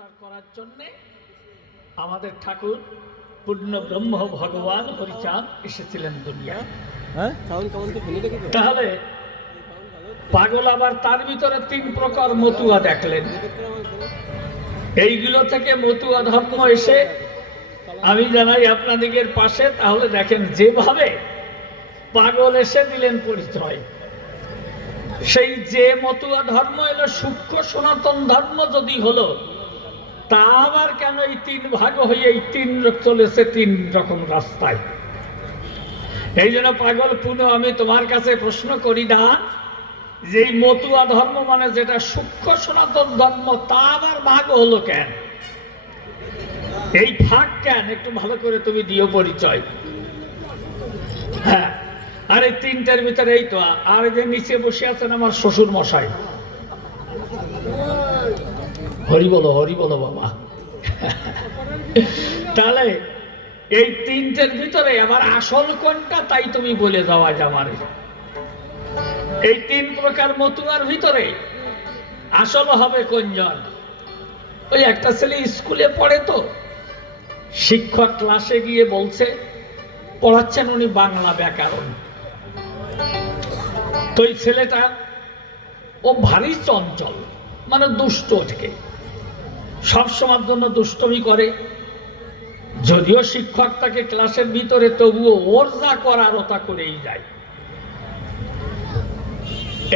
প্রচার করার জন্যে আমাদের ঠাকুর পূর্ণ ব্রহ্ম ভগবান হরিচাঁদ এসেছিলেন দুনিয়ায়। তাহলে পাগল আবার তার ভিতরে তিন প্রকার মতুয়া দেখলেন। এইগুলো থেকে মতুয়া ধর্ম এসে আমি জানাই আপনাদের পাশে, তাহলে দেখেন যেভাবে পাগল এসে দিলেন পরিচয়, সেই যে মতুয়া ধর্ম এলো সূক্ষ্ম সনাতন ধর্ম যদি হলো, তা আবার কেন এই তিন ভাগ হয়ে এই তিন চলেছে তিন রকম রাস্তায়? এই জন্য পাগল পুনঃ আমি তোমার কাছে প্রশ্ন করি না, যে এই মতুয়া ধর্ম মানে যেটা সূক্ষ্ম সনাতন ধর্ম, তা আবার ভাগ হলো কেন? এই ভাগ কেন একটু ভালো করে তুমি দিও পরিচয়। হ্যাঁ, আর এই তিনটার ভিতরে এই তো, আর যে নিচে বসে আছেন আমার শ্বশুর মশাই, হরি বলো বাবা। তাহলে এই তিনটের ভিতরে আবার আসল কোনটা তাই তুমি বলে যাওয়া আমারে। এই তিন প্রকার মতুয়ার ভিতরে আসল হবে কোনজন? ওই একটা ছেলে স্কুলে পড়ে, তো শিক্ষক ক্লাসে গিয়ে বলছে, পড়াচ্ছেন উনি বাংলা ব্যাকরণ, তো এই ছেলেটা ও ভারী চঞ্চল, মানে দুষ্ট থেকে সবসময়ের জন্য দুষ্টমি করে। যদিও শিক্ষক তাকে ক্লাসের ভিতরে, তবুও ওর যা করার ওটা করেই যায়।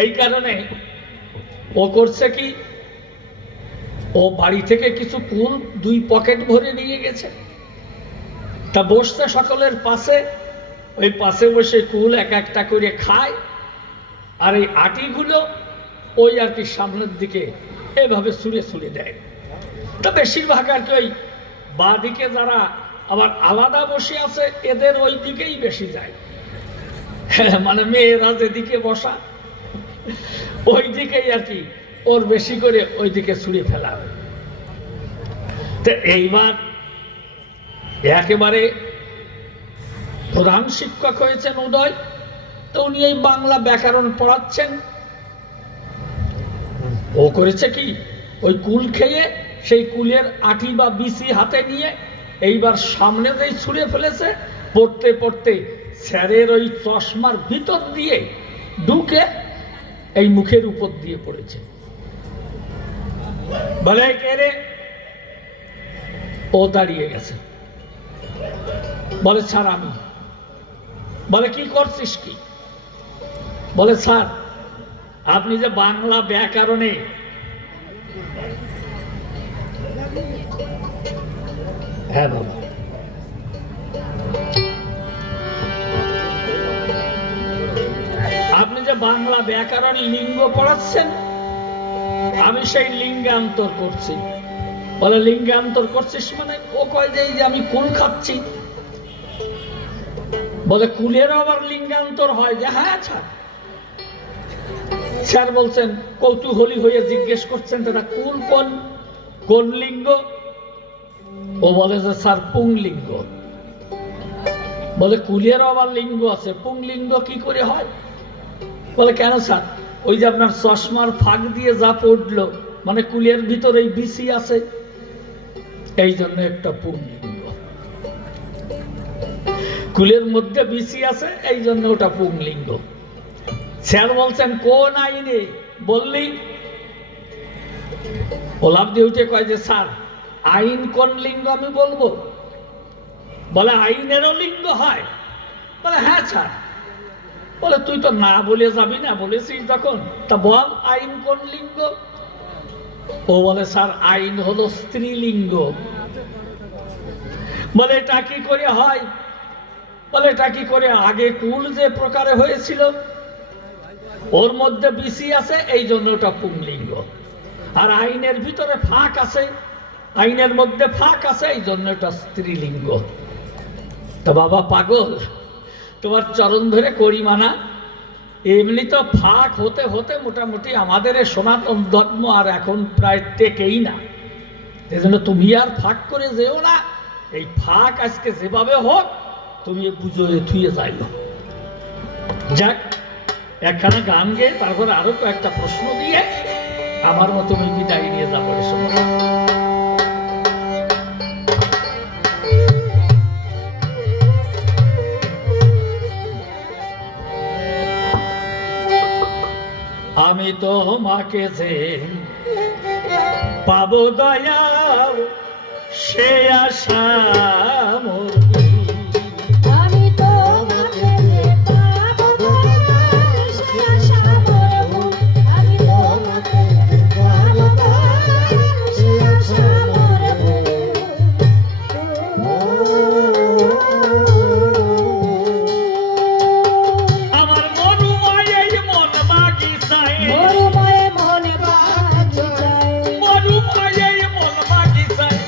এই কারণে ও করছে কি, ও বাড়ি থেকে কিছু কুল 2 পকেট ভরে নিয়ে গেছে, তা বসছে সকলের পাশে, ওই পাশে বসে কুল এক একটা করে খায়, আর এই আটিগুলো ওই আর কি সামনের দিকে এভাবে ছুঁড়ে ছুঁড়ে দেয়। তা বেশিরভাগ আর কি ওই বাঁ দিকে যারা আবার আলাদা বসে আছে, এদের ওই দিকেই বেশি যায়। মানে মেয়েরা যেদিকে বসা, ওই দিকেই আর কি ওর বেশি করে ওই দিকে ছুঁড়ে ফেলা হয়। তো এইবার একেবারে প্রধান শিক্ষক হয়েছেন উদয়, তো উনি এই বাংলা ব্যাকরণ পড়াচ্ছেন। ও করেছে কি, ওই কুল খেয়ে সেই কুলের আঠি বা বিসি হাতে নিয়ে এইবার সামনে যেই ছুঁড়ে ফেলেছে, পড়তে পড়তে স্যারের ওই চশমার ভিতর দিয়ে ঢুকে এই মুখের উপর দিয়ে পড়েছে। বলে কে রে? ও দাঁড়িয়ে গেছে, বলে স্যার আমি। বলে কি করছিস কি? বলে স্যার আপনি যে বাংলা ব্যাকরণে হ্যাঁ বাবা, আপনি যে বাংলা ব্যাকরণ লিঙ্গ পড়াচ্ছেন, আমি সেই লিঙ্গান্তর করছি। বলে লিঙ্গান্তর করছিস মানে? ও কয় যে এই যে আমি কুল খাচ্ছি। বলে কুলেরও আবার লিঙ্গান্তর হয়? যে হ্যাঁ স্যার। স্যার বলছেন, কৌতূহলী হয়ে জিজ্ঞেস করছেন, দাদা কুল কোন কোন লিঙ্গ? ও বলে যে স্যার পুংলিঙ্গ। বলে কুলেরও আবার লিঙ্গ আছে, পুংলিঙ্গ কি করে হয়? বলে কেন স্যার? ওই যে আপনার চশমার ফাঁক দিয়ে যা পড়লো, মানে কুলের ভিতরে এই বিসি আছে, এই জন্য একটা পুংলিঙ্গ। কুলের মধ্যে বিসি আছে, এই জন্য ওটা পুংলিঙ্গ। স্যার বলছেন কোন আইনে বললি? ওলাপ দিয়ে উঠে কয় যে স্যার আইন কোন লিঙ্গ আমি বলবো? বলে আইনেরও লিঙ্গ হয়? বলে হ্যাঁ স্যার। বলে তুই তো না বলে যাবি না, বলেছিস যখন, তা বল আইন কোন লিঙ্গ? ও বলে স্যার আইন হলো স্ত্রীলিঙ্গ। বলে এটা কি করে হয়? বলে এটা কি করে, আগে কুল যে প্রকারে হয়েছিল ওর মধ্যে বিসি আছে, এই জন্য ওটা পুংলিঙ্গ। আর আইনের ভিতরে ফাঁক আছে, আইনের মধ্যে ফাঁক আছে, এই জন্য এটা স্ত্রীলিঙ্গ। তা বাবা পাগল, তোমার চরণ ধরে করি মানা। এমনি তো ফাঁক হতে হতে মোটামুটি আমাদের সনাতন ধর্ম আর এখন প্রায় টেকেই না। এই জন্য তুমি আর ফাঁক করে যেও না। এই ফাঁক আজকে যেভাবে হোক তুমি বুঝে থুয়ে যাইল। যাক, একখানা গান গেয়ে তারপরে আরো কয়েকটা প্রশ্ন দিয়ে আমার মতো আমি বিদায় নিয়ে যাবো। তোমাকে যে পাবো দয়াল সে আশা মোর আমি তোমাকে যে পাবো দয়াল সে আশা মোর ভুল। আমি তোমাকে যে পাবো দয়াল সে আশা মোর ভুল। আমার মরুময় এই মন বাগিচায় মরুময় মন বাগিচায় মরুময় এই মন বাগিচায়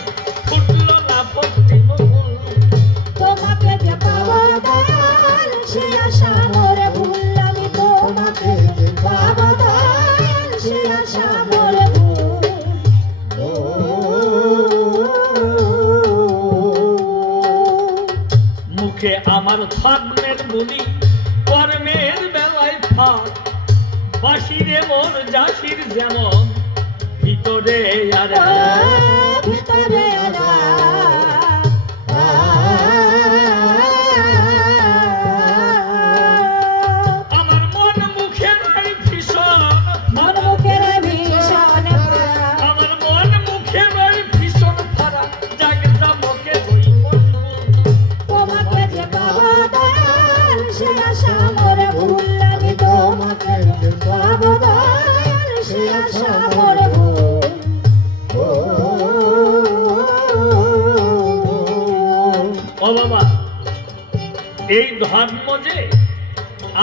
ফুটল না পশ্চিম ফুল তোমাকে যে পাবো দয়াল সে আশা মোর ভুল। আমি তোমাকে যে পাবো দয়াল সে আশা মোর মুখে আমার ধর্মের বলি কর্মের বেলায় ফাঁক বাসিরে মোর জাসির যেমন ভিতরে আর ভিতরে আমার মন মুখে নাই ভীষণ মন মুখের ভীষণ আমার মন মুখে নাই ভীষণ ফারা জাগে যাবকে ওই বন্ধু তোমাকে যে পাবো দয়াল সে আশা মোর ভুল। আমি তোমাকে যে পাবো দয়াল সে আশা মোর ভুল। ও বাবা এই ধর্ম যে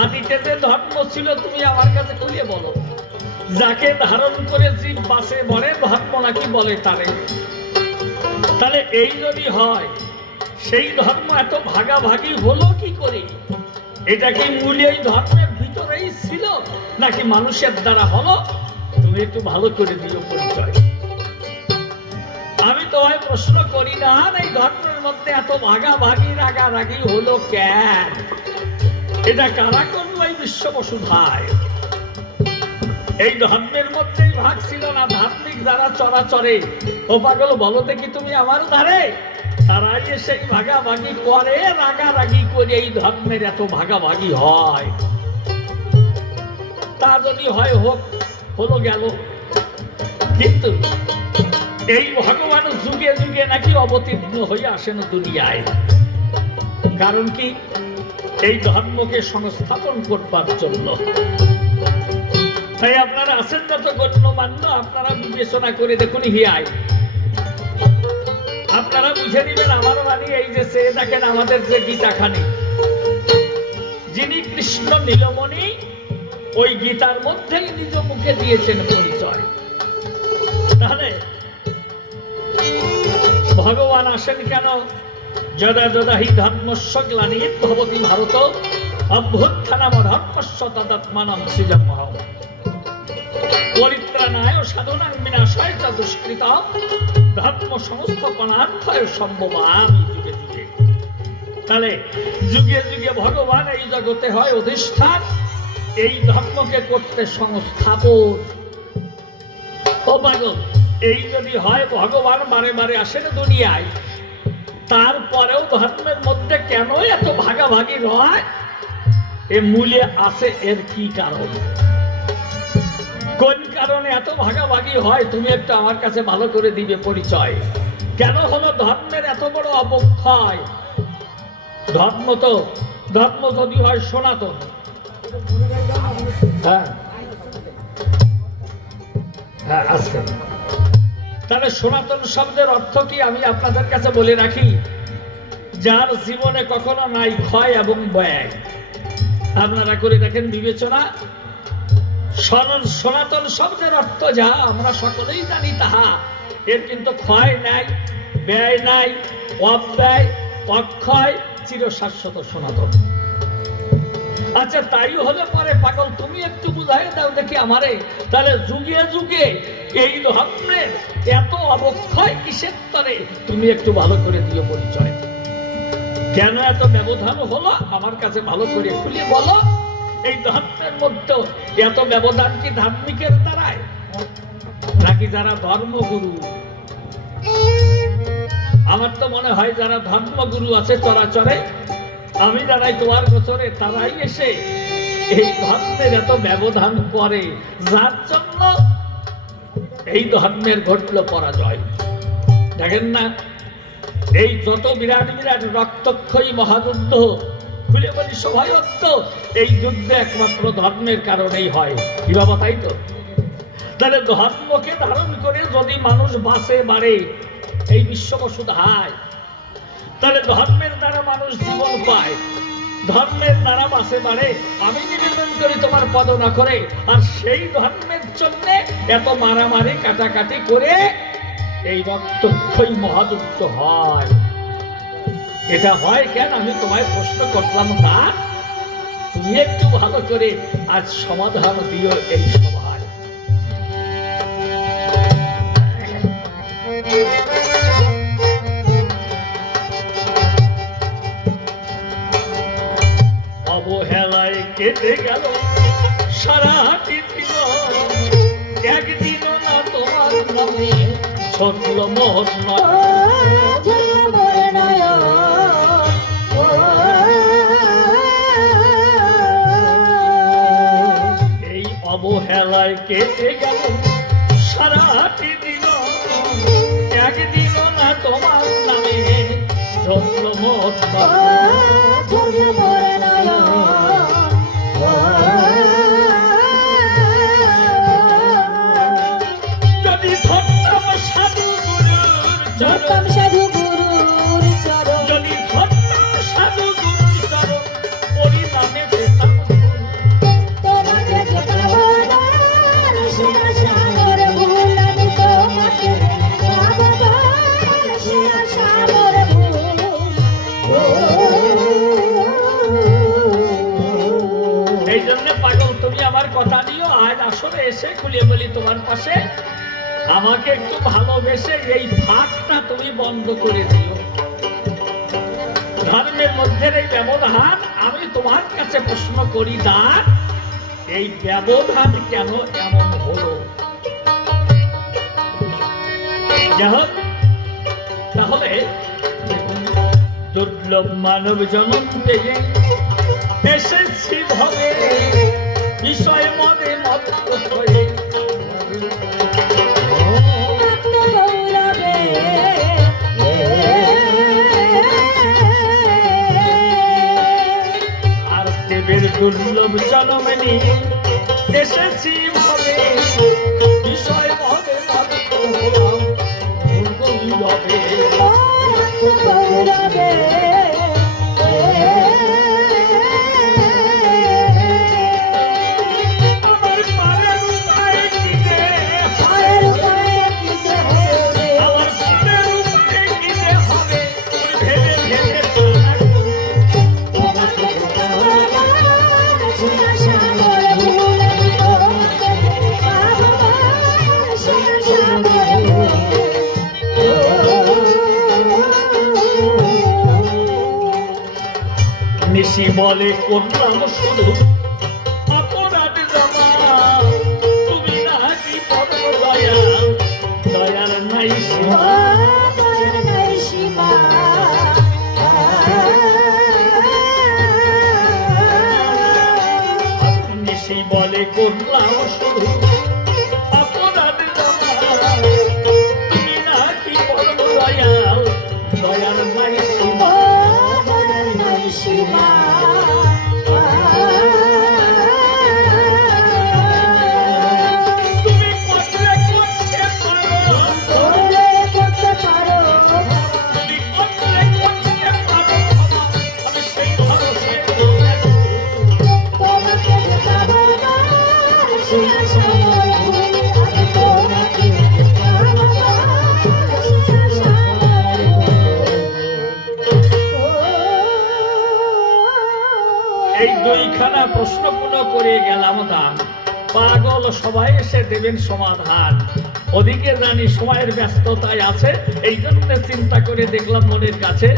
আদিতে যে ধর্ম ছিল তুমি আমার কাছে খুলিয়ে বলো যাকে ধারণ করে জীব বাসে বলে ধর্ম নাকি বলে তারে তাহলে এই যদি হয় সেই ধর্ম এত ভাগাভাগি হলো কি করে এটা কি মূল এই ধর্মের ভিতরেই ছিল নাকি মানুষের দ্বারা হলো তুমি একটু ভালো করে দিও পরিচয় আমি তো হয় প্রশ্ন করি না এই ধর্মের মধ্যে এত ভাগাভাগি রাগারাগি হলো কেন এটা কারা করলো এই বিশ্ব বসুধায় এই ধর্মের মধ্যেই ভাগ ছিল না ধার্মিক যারা চরাচরে ও পাগল বলো দেখি তুমি আমার ধারে তারাই এসে ভাগাভাগি করে রাগারাগি করে এই ধর্মের এত ভাগাভাগি হয় তা যদি হয় হোক হলো গেল কিন্তু এই ভগবান যুগে যুগে নাকি অবতীর্ণ হয়ে আসেন দুনিয়ায় কারণ কি এই ধর্মকে সংস্থাপন করবার জন্য তাই আপনারা আছেন না তো গণ্যমান্য আপনারা বিবেচনা করে দেখুন হিয়ায় আপনারা বুঝে নিবেন আমার বাড়ি এই যে সে দেখেন আমাদের যে গীতাখানি যিনি কৃষ্ণ নীলমণি ওই গীতার মধ্যেই নিজ মুখে দিয়েছেন পরিচয় তাহলে ভগবান আসেন কেন যদা যদা হি ধর্মস্য গ্লানির ভবতি ভারত অভ্যুত্থানম ধর্মস্য তদাত্মানম সৃজম্যহম পরিত্রাণায় সাধনাং বিনাশায় চ দুষ্কৃতম ধর্ম সংস্থাপনার্থায় সম্ভবামি যুগে যুগে তাহলে যুগে যুগে ভগবান এই জগতে হয় অধিষ্ঠান এই ধর্মকে করতে সংস্থাপন ও পাগল এই যদি হয় ভগবান বারে বারে আসেন দুনিয়ায় তারপরেও ধর্মের মধ্যে কেন এত ভাগাভাগি হয় এ মূলে আছে এর কি কারণ কোন কারণে এত ভাগাভাগি হয় তুমি একটু আমার কাছে ভালো করে দিবে পরিচয় কেন হলো ধর্মের এত বড় অবক্ষয় ধর্ম যদি হয় সনাতন হ্যাঁ হ্যাঁ আজকে তাহলে সনাতন শব্দের অর্থ কি আমি আপনাদের কাছে বলে রাখি যার জীবনে কখনো নাই ক্ষয় এবং ব্যয় আপনারা করে দেখেন বিবেচনা সনাতন শব্দের অর্থ যা আমরা সকলেই জানি তাহা এর কিন্তু ক্ষয় নাই ব্যয় নাই অব্যয় অক্ষয় চিরশাশ্বত সনাতন আচ্ছা তাই হলে পরে পাগল তুমি একটু বুঝাই দাও দেখি আমারে তাহলে যুগে যুগে এই ধর্মের এত অবক্ষয় কিসের তরে তুমি একটু ভালো করে দিও পরিচয় কেন এত ব্যবধান হলো আমার কাছে ভালো করে খুলে বলো এই ধর্মের মধ্যে এত ব্যবধান কি ধার্মিকের দ্বারায় নাকি যারা ধর্মগুরু আমার তো মনে হয় যারা ধর্মগুরু আছে চরাচরে আমি জানাই তোমার গোচরে তারাই এসে এই ধর্মের এত ব্যবধান করে, যার জন্য এই ধর্মের ঘটল পরাজয়। দেখেন না, এই যত বিরাট বিরাট রক্তক্ষয়ী মহাযুদ্ধ, খুলে বলি সবাইত্ব, এই যুদ্ধ একমাত্র ধর্মের কারণেই হয়। কি বাবা, তাই তো? তাহলে ধর্মকে ধারণ করে যদি মানুষ বাঁচে বাড়ে, এই বিশ্ববসুধ হায়, তাহলে ধর্মের দ্বারা মানুষ জীবন পায়, ধর্মের দ্বারা বাঁচে বাড়ে। আমি নিবেদন করি তোমার পদ না করে, আর সেই ধর্মের জন্য এত মারামারি কাটাকাটি করে এই রক্তক্ষয়ী মহাযুদ্ধ হয়। এটা হয় কেন? আমি তোমায় প্রশ্ন করলাম, না তুমি একটু ভালো করে আজ সমাধান দিও এই সভায়। অবহেলায় কেটে গেল সারাটি জীবন, একদিনও না তোমার নামে ছটল মোর এই অবহেলায় কেটে গেল সারাটি দিন, একদিনও না তোমার নামে ছটল মোর যদি ধরতাম সাধু গুরুর চরণ, যদি ধরতাম সাধু গুরুর চরণ, পরিণামে পেতাম তোমাকে যে পাবো সে আশা মোর ভুল, আমি তোমাকে পাবো সে আশা মোর ভুল। এই জন্য পাগল, তুমি আমার কথা দিও, আজ আসলে এসে খুলিয়ে বলি তোমার পাশে, আমাকে একটু ভালোবেসে এই ভাগটা তুমি বন্ধ করে দিও। ধর্মের মধ্যে এই ব্যবধান, আমি তোমার কাছে প্রশ্ন করি, না এই ব্যবধান কেন এমন হলো? যাহোক, তাহলে দুর্লভ মানব জনম পেয়ে এসেছি ভবে, বিষয় মনে মত হয়ে আর দেবের দুর্লভ জনম নিয়ে এসেছি ভবে, বিষয় মনে মত হলাম গৌরবে। আমার পারের উপায় কি রে, আমার পারের উপায় কি রে হবে, ভেবে ভেবে পার নিশি বলে করলাম শুধু অপরাধ জমা, তুমি নাকি পরম দয়াল, দয়ার নাই সীমা। নিশি বলে করলাম শুধু অপরাধ জমা, তুমি নাকি পরম দয়াল, দয়ার নাই সীমা। তুমি করলে করতে পারো, করতে পারো, তুমি করলে করতে পারো, আমি সেই ভরসায় তোমাকে পাবো না, সে আশা মোর ভুল, আমি তোমাকে পাবো না, সে আশা মোর ভুল। এই দুইখানা প্রশ্ন পুনঃ করে গেলাম দান, পাগল সবাই এসে দেবেন সমাধান। ওদিকে জানি সময়ের ব্যস্ততায় আছে, এই জন্য চিন্তা করে দেখলাম মনের কাছে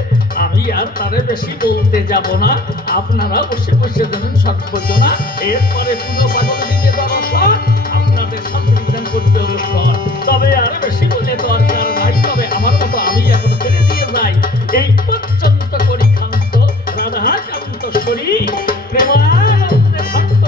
আমি আর তারে বেশি বলতে যাব না, আপনারা বসে বসে দেবেন সর্বজনা। এরপরে পুনঃ পাগল দিকে দর্শন আপনাদের সংবিধান করতে হবে। তবে আর বেশি বলে তো আর নাই, তবে আমার মতো আমি এখন ছেড়ে দিয়ে যাই। এই পর্যন্ত করি ক্ষান্ত রাধাকান্ত শরীর প্রেমানন্দে ভক্ত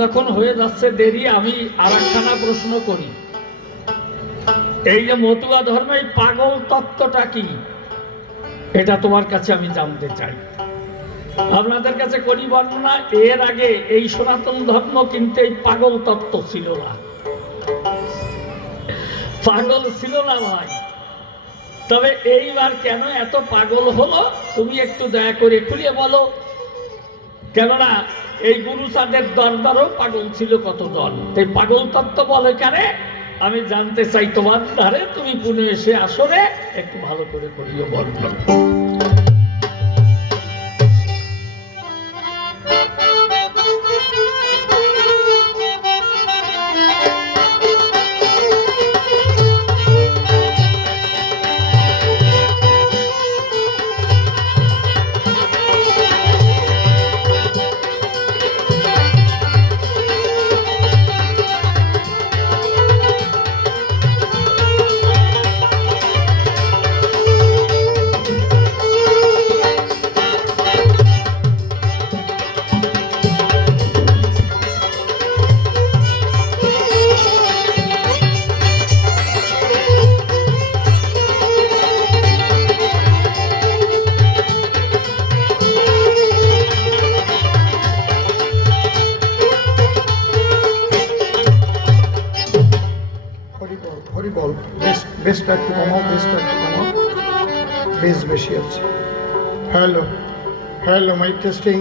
যখন হয়ে যাচ্ছে দেরি, আমি আর একখানা প্রশ্ন করি। এই যে মতুয়া ধর্মে এই পাগল তত্ত্বটা কি, এটা তোমার কাছে আমি জানতে চাই। আপনাদের কাছে করি বর্ণনা, এর আগে এই সনাতন ধর্ম কিন্তু এই পাগল তত্ত্ব ছিল না, পাগল ছিল না ভাই। তবে এইবার কেন এত পাগল হলো তুমি একটু দয়া করে খুলিয়ে বলো। কেননা এই গুরু চাঁদের দরবারও পাগল ছিল কতজন, এই পাগল তত্ত্ব বলে কারে আমি জানতে চাই। তোমার ধারে তুমি পুনে এসে আসরে একটু ভালো করে করিও বর্ণনা। হরিবল, বেশটা একটু কমাও, বেশটা একটু কমাও, বেশ বেশি আছে। Hello hello, mic testing,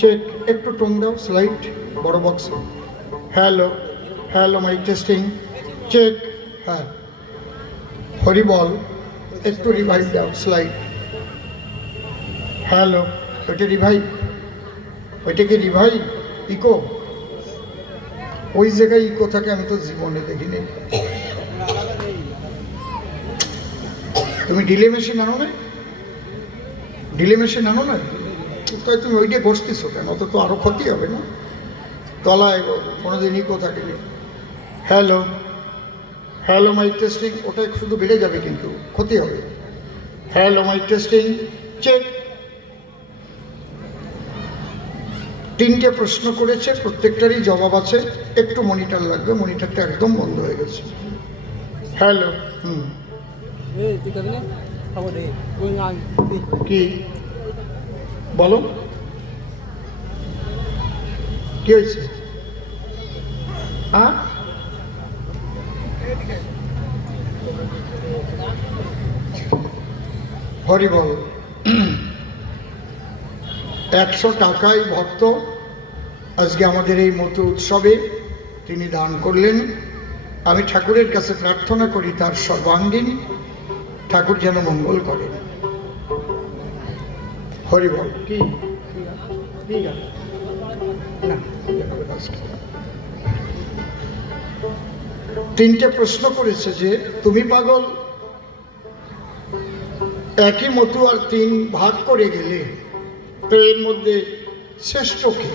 check, একটু টোন দাও, স্লাইড বড় box. Hello hello, mic testing, check. হ্যাঁ, হরিবল, একটু রিভাইভ দাও, স্লাইড। হ্যালো, ওইটা রিভাইভ, ওইটাকে রিভাইভ, ইকো, ওই জায়গায় ইকো থাকে আমি তো জীবনে দেখিনি। তুমি ডিলে মেশিন আনো না, ডিলে মেশিন আনো না, তাই তুমি ওইটা বসতেছো কেন? অত তো আরও ক্ষতি হবে না, তলায় কোনোদিন ইকো থাকেনি। হ্যালো হ্যালো, মাইক টেস্টিং, ওটা শুধু বেড়ে যাবে কিন্তু ক্ষতি হবে। Hello, mic testing, check. তিনটে প্রশ্ন করেছে, প্রত্যেকটারই জবাব আছে, একটু মনিটর লাগবে, মনিটরটা একদম বন্ধ হয়ে গেছে। হ্যালো, কি বলো, কি হয়েছে? হ্যাঁ, হরি বল। 100 টাকায় ভক্ত আজকে আমাদের এই মতো উৎসবে তিনি দান করলেন। আমি ঠাকুরের কাছে প্রার্থনা করি তার সর্বাঙ্গীন ঠাকুর যেন মঙ্গল করেন। হরি বল। কি না, তিনটে প্রশ্ন করেছে যে তুমি পাগল, একই মতো আর 3 ভাগ করে গেলে, তো এর মধ্যে শ্রেষ্ঠ কে?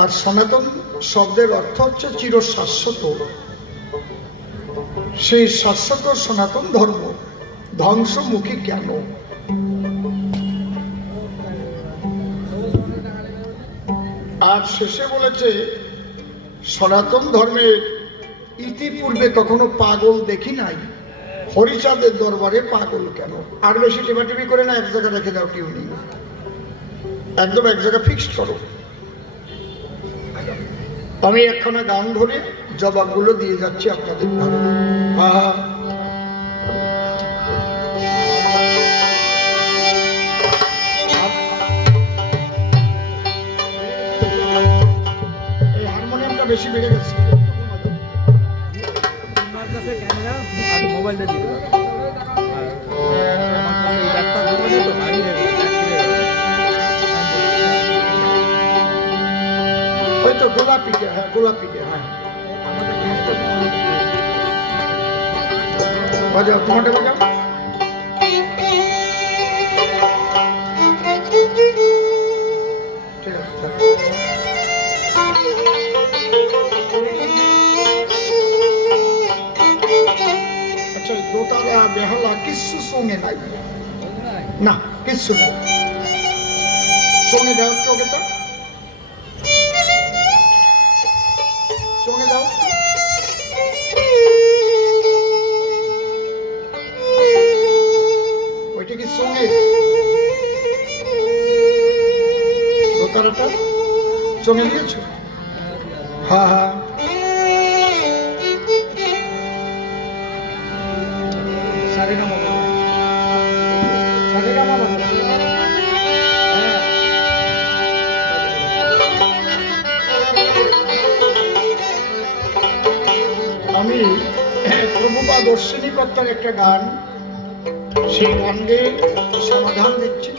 আর সনাতন শব্দের অর্থ হচ্ছে চিরশাশ্বত। সেই শাশ্বত সনাতন ধর্ম ধ্বংসমুখী কেন? আর শেষে বলেছে সনাতন ধর্মের ইতিপূর্বে কখনো পাগল দেখি নাই, হরিচাঁদের দরবারে পাগল কেন? আর বেশি টেপাটেপি করে না, এক জায়গায় রেখে দাও টিউনিং, একদম এক জায়গায় ফিক্সড করো। আমি একখানা গান ধরে জবাবগুলো দিয়ে যাচ্ছি আপনাদের নামে। এই হারমোনিয়ামটা বেশি বেড়ে গেছে, মোবাইলটা দিয়ে দেবো। আমার কাছে এই ব্যাগটা ধরবে তো ভারী হয়ে গেছে। হয়তো গোলাপিটা, হ্যাঁ গোলাপিটা, হ্যাঁ বাজাও, তোমারটা বাজাও। ঠিক আছে, আচ্ছা, দোতারা বেহালা কিচ্ছু সঙ্গে নাই, না কিচ্ছু নাই, সঙ্গে দেওয়া তো ওকে তো কীর্তনে গিয়েছো? হ্যাঁ হ্যাঁ, সারেগামা বলো, সারেগামা বলো। হ্যাঁ। আমি প্রভুপাদ অশ্বিনী কর্তার একটা গান, সেই গান গেয়ে সমাধান দিচ্ছি।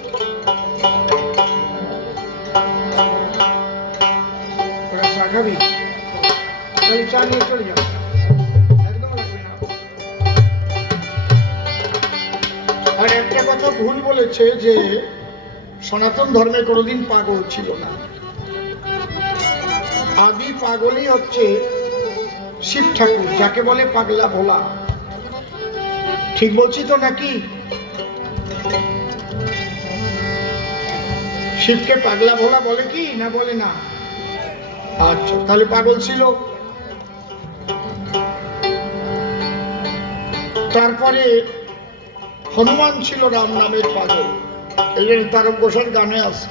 ওরা চা খাবি? তাহলে চা নিয়ে চলে যাও, একদম লাগবে না। আর একটা কথা ভুল বলেছে যে সনাতন ধর্মে কোনোদিন পাগল ছিল না। আদি পাগলই হচ্ছে শিব ঠাকুর, যাকে বলে পাগলা ভোলা। ঠিক বলছি তো নাকি? শিবকে পাগলা ভোলা বলে কি না বলে না? আচ্ছা, তাহলে পাগল ছিল। তারপরে হনুমান ছিল রাম নামের পাগল। এই জন্য তারক ঘোষের গানে আছে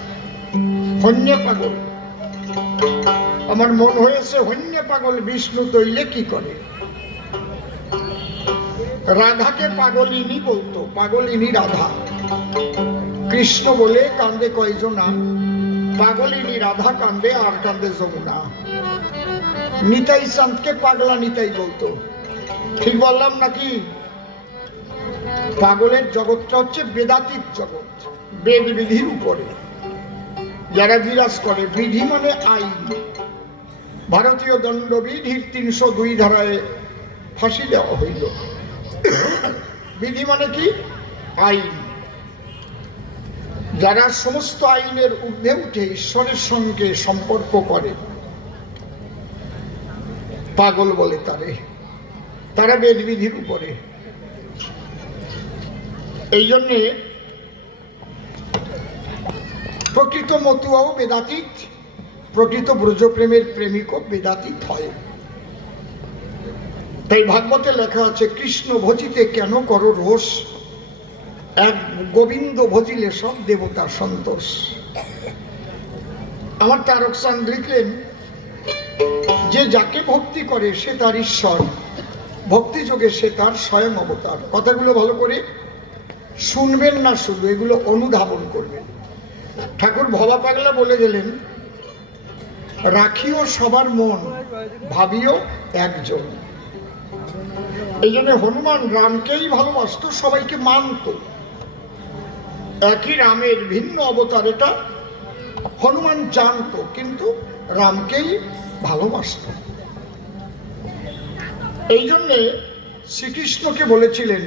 হন্য পাগল। আমার মন হয়েছে হন্য পাগল, বিষ্ণু তৈলে কি করে। রাধাকে পাগলিনী বলতো, পাগলিনী রাধা। কৃষ্ণ বলে কান্দে কয়জনা, পাগলিনী রাধা কান্দে আর কান্দে যমুনা। নিতাই চাঁদকে পাগলা নিতাই বলতো। ঠিক বললাম নাকি? পাগলের জগৎটা হচ্ছে বেদাতীত জগৎ, বেদ বিধির উপরে যারা বিরাজ করে। বিধি মানে আইন। ভারতীয় দণ্ডবিধির 302 ধারায় ফাঁসি দেওয়া হইল। বিধি মানে কি? আইন। যারা সমস্ত আইনের ঊর্ধ্বে উঠে ঈশ্বরের সঙ্গে সম্পর্ক করে, পাগল বলে তারে। তারা বেদ বিধির উপরে। এই জন্যে প্রকৃত মতুয়াও বেদাতীত, প্রকৃত ব্রজপ্রেমের প্রেমিকও বেদাতীত হয়। তাই ভাগবতে লেখা আছে, কৃষ্ণ ভজিতে কেন করো রোষ, এক গোবিন্দ ভজিলে সব দেবতা সন্তোষ। আমার তারক চাঁদ লিখলেন যে যাকে ভক্তি করে সে তার ঈশ্বর, ভক্তি যোগে সে তার স্বয়ং অবতার। কথাগুলো ভালো করে শুনবেন না, শুধু এগুলো অনুধাবন করবেন। ঠাকুর ভবা পাগলা বলে গেলেন, রাখিও সবার মন, ভাবিও একজন। এই জন্য হনুমান রামকেই ভালোবাসত, সবাইকে মানত। একই রামের ভিন্ন অবতার এটা হনুমান জানত, কিন্তু রামকেই ভালোবাসত। এই জন্যে শ্রীকৃষ্ণকে বলেছিলেন,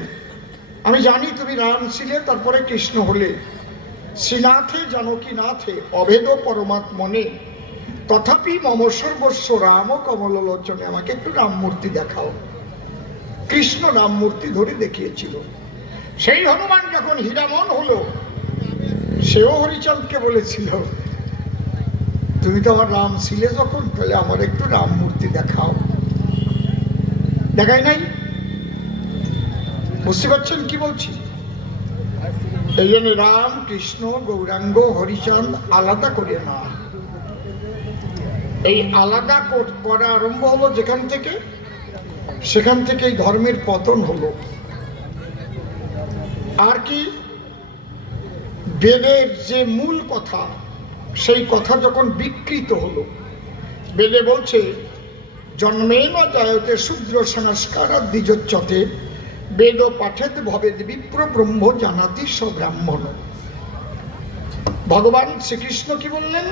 আমি জানি তুমি রাম ছিলে, তারপরে কৃষ্ণ হলে। শ্রীনাথে জানকী নাথে অভেদ পরমাত্মনে, তথাপি মম সর্বস্ব রাম কমলোচনে। আমাকে একটু রাম মূর্তি দেখাও। কৃষ্ণ রাম মূর্তি ধরে দেখিয়েছিল। সেই হনুমান যখন হীরামন হলো, সেও হরিচাঁদকে বলেছিল, তুমি তো আমার রাম ছিলে যখন, তাহলে আমার একটু রাম মূর্তি দেখাও। দেখাই নাই? বুঝতে পারছেন কি বলছি? এই জন্য রাম কৃষ্ণ গৌরাঙ্গ হরিচাঁদ আলাদা করে না। এই আলাদা করা আরম্ভ হলো যেখান থেকে, সেখান থেকে এই ধর্মের পতন হলো। আর কি? বেদের যে মূল কথা, সেই কথা যখন বিকৃত হলো। বেদে বলছে, জন্মেন জায়তে শূদ্র সংস্কার দ্বিজোচ্যতে, বেদ পাঠেদ ভবেদ বিপ্র ব্রহ্ম জানাতি স্বব্রাহ্মণ। ভগবান শ্রীকৃষ্ণ কি বললেন?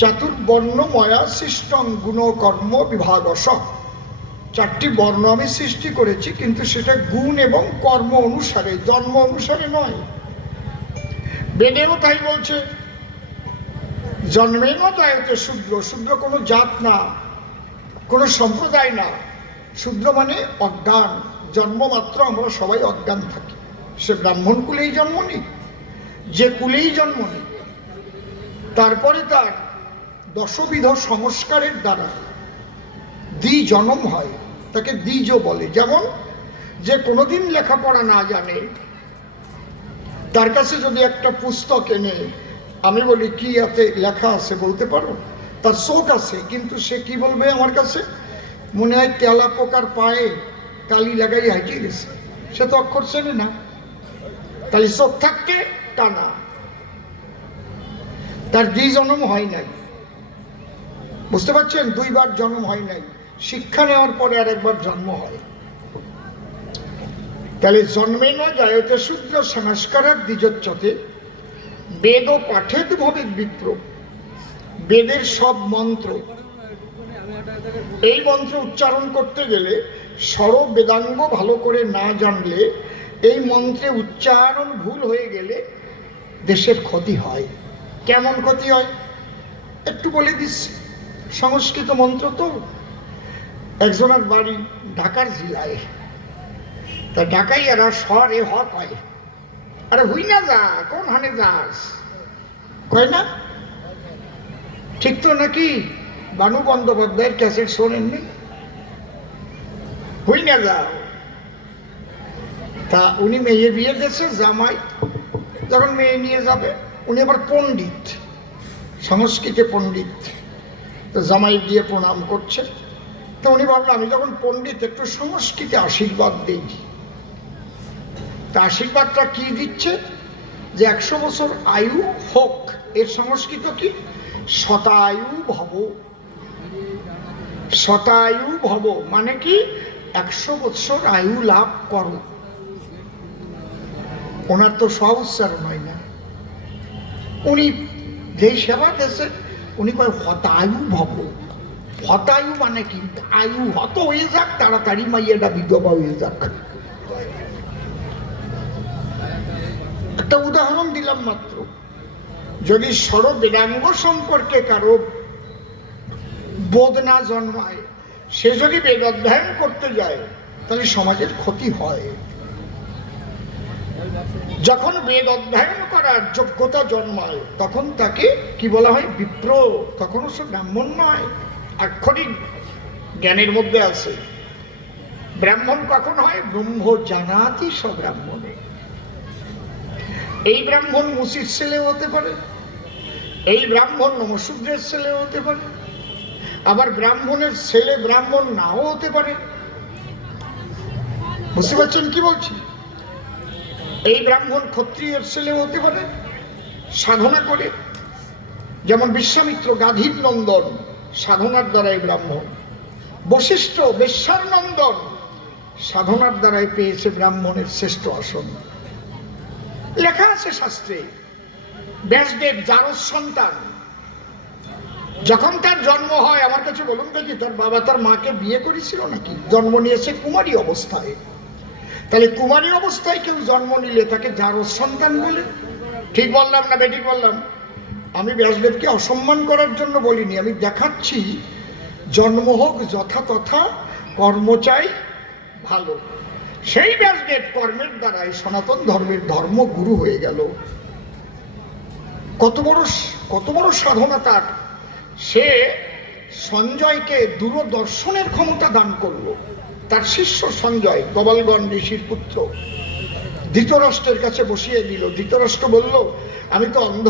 চাতুর্বর্ণ ময়া সৃষ্টং গুণ কর্ম বিভাগস। 4টি বর্ণ আমি সৃষ্টি করেছি, কিন্তু সেটা গুণ এবং কর্ম অনুসারে, জন্ম অনুসারে নয়। বেদেও তাই বলছে, জন্মেনও জায়তে শূদ্র। শূদ্র কোনো জাত না, কোনো সম্প্রদায় না। শূদ্র মানে অজ্ঞান। জন্মমাত্র আমরা সবাই অজ্ঞান থাকি। সে ব্রাহ্মণ কুলেই জন্ম নিক, যে কুলেই জন্ম নিক, তারপরে তার দশবিধ সংস্কারের দ্বারা দ্বিজন্ম হয়, তাকে দ্বিজ বলে। যেমন যে কোনোদিন লেখাপড়া না জানে, তার কাছে যদি একটা পুস্তক এনে আমি বলি, কি এতে লেখা আছে বলতে পারো? তার চোখ আছে, কিন্তু সে কি বলবে আমার কাছে? মনে হয় তেলা পোকার পায়ে কালি লাগাই হাঁটিয়ে গেছে। সে তো অক্ষর চেনে না। তাহলে চোখ থাকতে টানা, তার দুই জন্ম হয় নাই। বুঝতে পারছেন? দুইবার জন্ম হয় নাই। শিক্ষা নেওয়ার পরে আর একবার জন্ম হয়। তাহলে জন্মে না যায়তে শূদ্র সংস্কারার দ্বিজোচ্চতে বেদ ও পাঠেদ ভবেদ বিপ্র। বেদের সব মন্ত্র, এই মন্ত্র উচ্চারণ করতে গেলে স্বর বেদাঙ্গ ভালো করে না জানলে, এই মন্ত্রে উচ্চারণ ভুল হয়ে গেলে দেশের ক্ষতি হয়। কেমন ক্ষতি হয় একটু বলে দিচ্ছি। সংস্কৃত মন্ত্র তো। একজনের বাড়ি ঢাকার জেলায়, তা ঢাকাই এরা স্বরে হ কয়। আরে হুই না যা, কোন হানে যাস কয় না? ঠিক তো নাকি? বানু বন্দ্যোপাধ্যায়ের ক্যাসেট শোনেননি? হুই না যাও। তা উনি মেয়ে বিয়ে দিয়েছে, জামাই যখন মেয়ে নিয়ে যাবে, উনি আবার পণ্ডিত, সংস্কৃতে পণ্ডিত। তো জামাই গিয়ে প্রণাম করছে। তো উনি ভাবলো আমি যখন পণ্ডিত একটু সংস্কৃতে আশীর্বাদ দিই। তা আশীর্বাদটা কি দিচ্ছে? যে 100 বছর আয়ু হোক। এর সংস্কৃত কি? শতায়ু ভব। শতায়ু ভব মানে কি? 100 বছর আয়ু লাভ করো। ওনার তো সব উচ্চারণ হয় না। উনি যেই সেবা দেশে উনি কয় হতায়ু ভব। হতায়ু মানে কি? আয়ু হত হয়ে যাক, তাড়াতাড়ি মাইয়াটা বিধবা হয়ে যাক। একটা উদাহরণ দিলাম মাত্র। যদি স্বর বেদাঙ্গ সম্পর্কে কারো বোধ না জন্মায়, সে যদি বেদ অধ্যয়ন করতে যায়, তাহলে সমাজের ক্ষতি হয়। যখন বেদ অধ্যয়ন করার যোগ্যতা জন্মায়, তখন তাকে কি বলা হয়? বিপ্র। তখনও সে ব্রাহ্মণ নয়, আক্ষরিক জ্ঞানের মধ্যে আছে। ব্রাহ্মণ কখন হয়? ব্রহ্ম জানাতি সব্রাহ্মণে। এই ব্রাহ্মণ মুসির ছেলে হতে পারে, এই ব্রাহ্মণ নমশূদ্রের ছেলে হতে পারে, আবার ব্রাহ্মণের ছেলে ব্রাহ্মণ নাও হতে পারে। বুঝতে পারছেন কি বলছি? এই ব্রাহ্মণ ক্ষত্রিয়ের ছেলে হতে পারে সাধনা করে, যেমন বিশ্বামিত্র গাধীর নন্দন, সাধনার দ্বারাই ব্রাহ্মণ। বশিষ্ঠ বেশ্যার নন্দন, সাধনার দ্বারাই পেয়েছে ব্রাহ্মণের শ্রেষ্ঠ আসন। লেখা আছে শাস্ত্রে। ব্যাসদেব জারজ সন্তান, যখন তার জন্ম হয়, আমার কাছে বলুন দেখি, তার বাবা তার মাকে বিয়ে করেছিল নাকি? জন্ম নিয়েছে কুমারী অবস্থায়। তাহলে কুমারী অবস্থায় কেউ জন্ম নিলে তাকে জারজ সন্তান বলে। ঠিক বললাম না বেঠিক বললাম? আমি ব্যাসদেবকে অসম্মান করার জন্য বলিনি, আমি দেখাচ্ছি জন্ম হোক যথাতথা, কর্ম চাই ভালো। সেই ব্যাসদেব কর্মের দ্বারাই সনাতন ধর্মের ধর্মগুরু হয়ে গেল। কত বড় সাধনা তার! সে সঞ্জয়কে দূরদর্শনের ক্ষমতা দান করলো। তার শিষ্য সঞ্জয়, গবলগণ ঋষির পুত্র, ধৃতরাষ্ট্রের কাছে বসিয়ে দিল। ধৃতরাষ্ট্র বলল, আমি তো অন্ধ,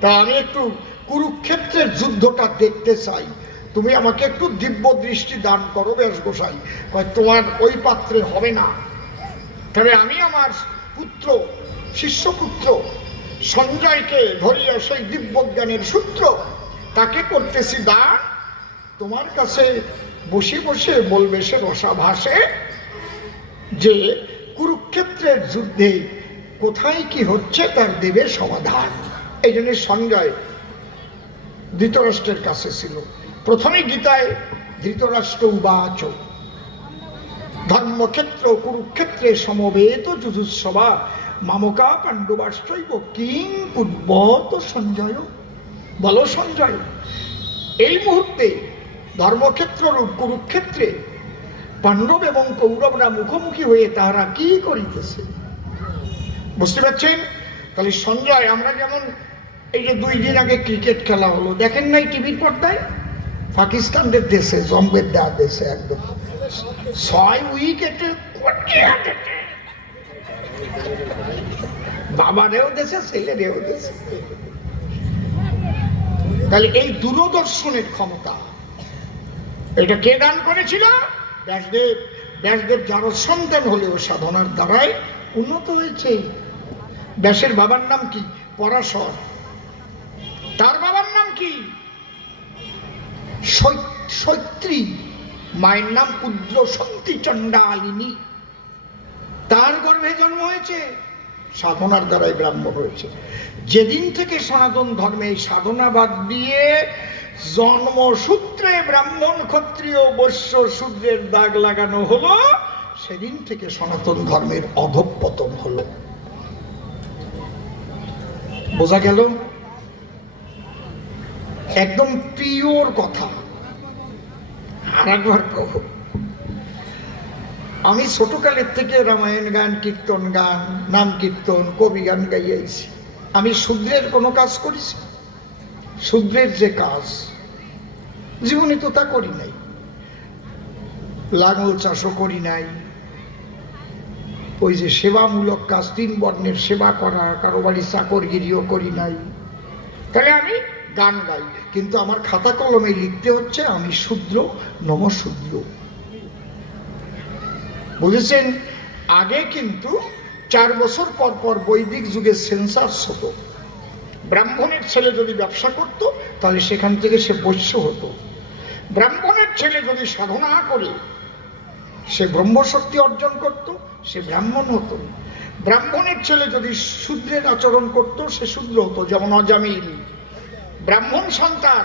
তা আমি একটু কুরুক্ষেত্রের যুদ্ধটা দেখতে চাই, তুমি আমাকে একটু দিব্য দৃষ্টি দান করো ব্যাস গোসাই। তোমার ওই পাত্রে হবে না, তবে আমি আমার পুত্র, শিষ্যপুত্র সঞ্জয়কে ধরিয়া সেই দিব্যজ্ঞানের সূত্র তাকে করতেছি দান। তোমার কাছে বসে বসে বলবে সে রসাভাসে যে কুরুক্ষেত্রের যুদ্ধে কোথায় কি হচ্ছে তার দেবে সমাধান। এই জন্য সঞ্জয় ধৃতরাষ্ট্রের কাছে ছিল। প্রথমে গীতায় ধৃতরাষ্ট্র উবাচ ধর্মক্ষেত্র কুরুক্ষেত্রে সমবেত যুজুৎসবা মামকা পাণ্ডবাশ্চৈব কিং কুর্বত সঞ্জয়। বলো সঞ্জয়, এই মুহূর্তে ধর্মক্ষেত্র রূপ কুরুক্ষেত্রে পাণ্ডব এবং কৌরবরা মুখোমুখি হয়ে তাহারা কি করিতেছে। বুঝতে পারছেন? তাহলে সঞ্জয়, আমরা যেমন এই যে 2 দিন আগে ক্রিকেট খেলা হলো, দেখেন নাই টিভির পর্দায়? পাকিস্তানদের দেশে, জম্বের দেশে একদম 6 উইকেটে বাবারেও দেশে, ছেলেরেও দেশে। তাহলে এই দূরদর্শনের ক্ষমতা এটা কে দান করেছিল? ব্যাসদেব। ব্যাসদেব যার সন্তান হলেও সাধনার দ্বারাই উন্নত হয়েছে। ব্যাসের বাবার নাম কি? পরাশর। তার বাবার নাম কি? সৈত্রী। মায়ের নাম উদ্রসন্তী চণ্ডালিনী। তার গর্ভে জন্ম হয়েছে, সাধনার দ্বারাই ব্রাহ্মণ হয়েছে। যেদিন থেকে সনাতন ধর্মে এই সাধনা বাদ দিয়ে জন্মসূত্রে ব্রাহ্মণ ক্ষত্রিয় বৈশ্য শূদ্রের দাগ লাগানো হলো, সেদিন থেকে সনাতন ধর্মের অধঃপতন হলো। বোঝা গেল? একদম পিওর কথা। আর একবার কহ, আমি ছোটকালের থেকে রামায়ণ গান, কীর্তন গান, নাম কীর্তন, কবি গান গাইয়াছি। আমি শূদ্রের কোনো কাজ করেছি? শূদ্রের যে কাজ জীবনে তো তা করি নাই। লাঙল চাষও করি নাই, ওই যে সেবামূলক কাজ, 3 বর্ণের সেবা করা, কারো বাড়ি চাকরগিরিও করি নাই। তাহলে আমি গান গাই, কিন্তু আমার খাতা কলমে লিখতে হচ্ছে আমি শূদ্র, নমশূদ্র। বুঝেছেন? আগে কিন্তু 4 বছর পর পর বৈদিক যুগে সেন্সাস হতো। ব্রাহ্মণের ছেলে যদি ব্যবসা করত তাহলে সেখান থেকে সে বৈশ্য হতো। ব্রাহ্মণের ছেলে যদি সাধনা করে সে ব্রহ্মশক্তি অর্জন করত, সে ব্রাহ্মণ হতো। ব্রাহ্মণের ছেলে যদি শূদ্রের আচরণ করত, সে শূদ্র হতো। যেমন অজামিল ব্রাহ্মণ সন্তান,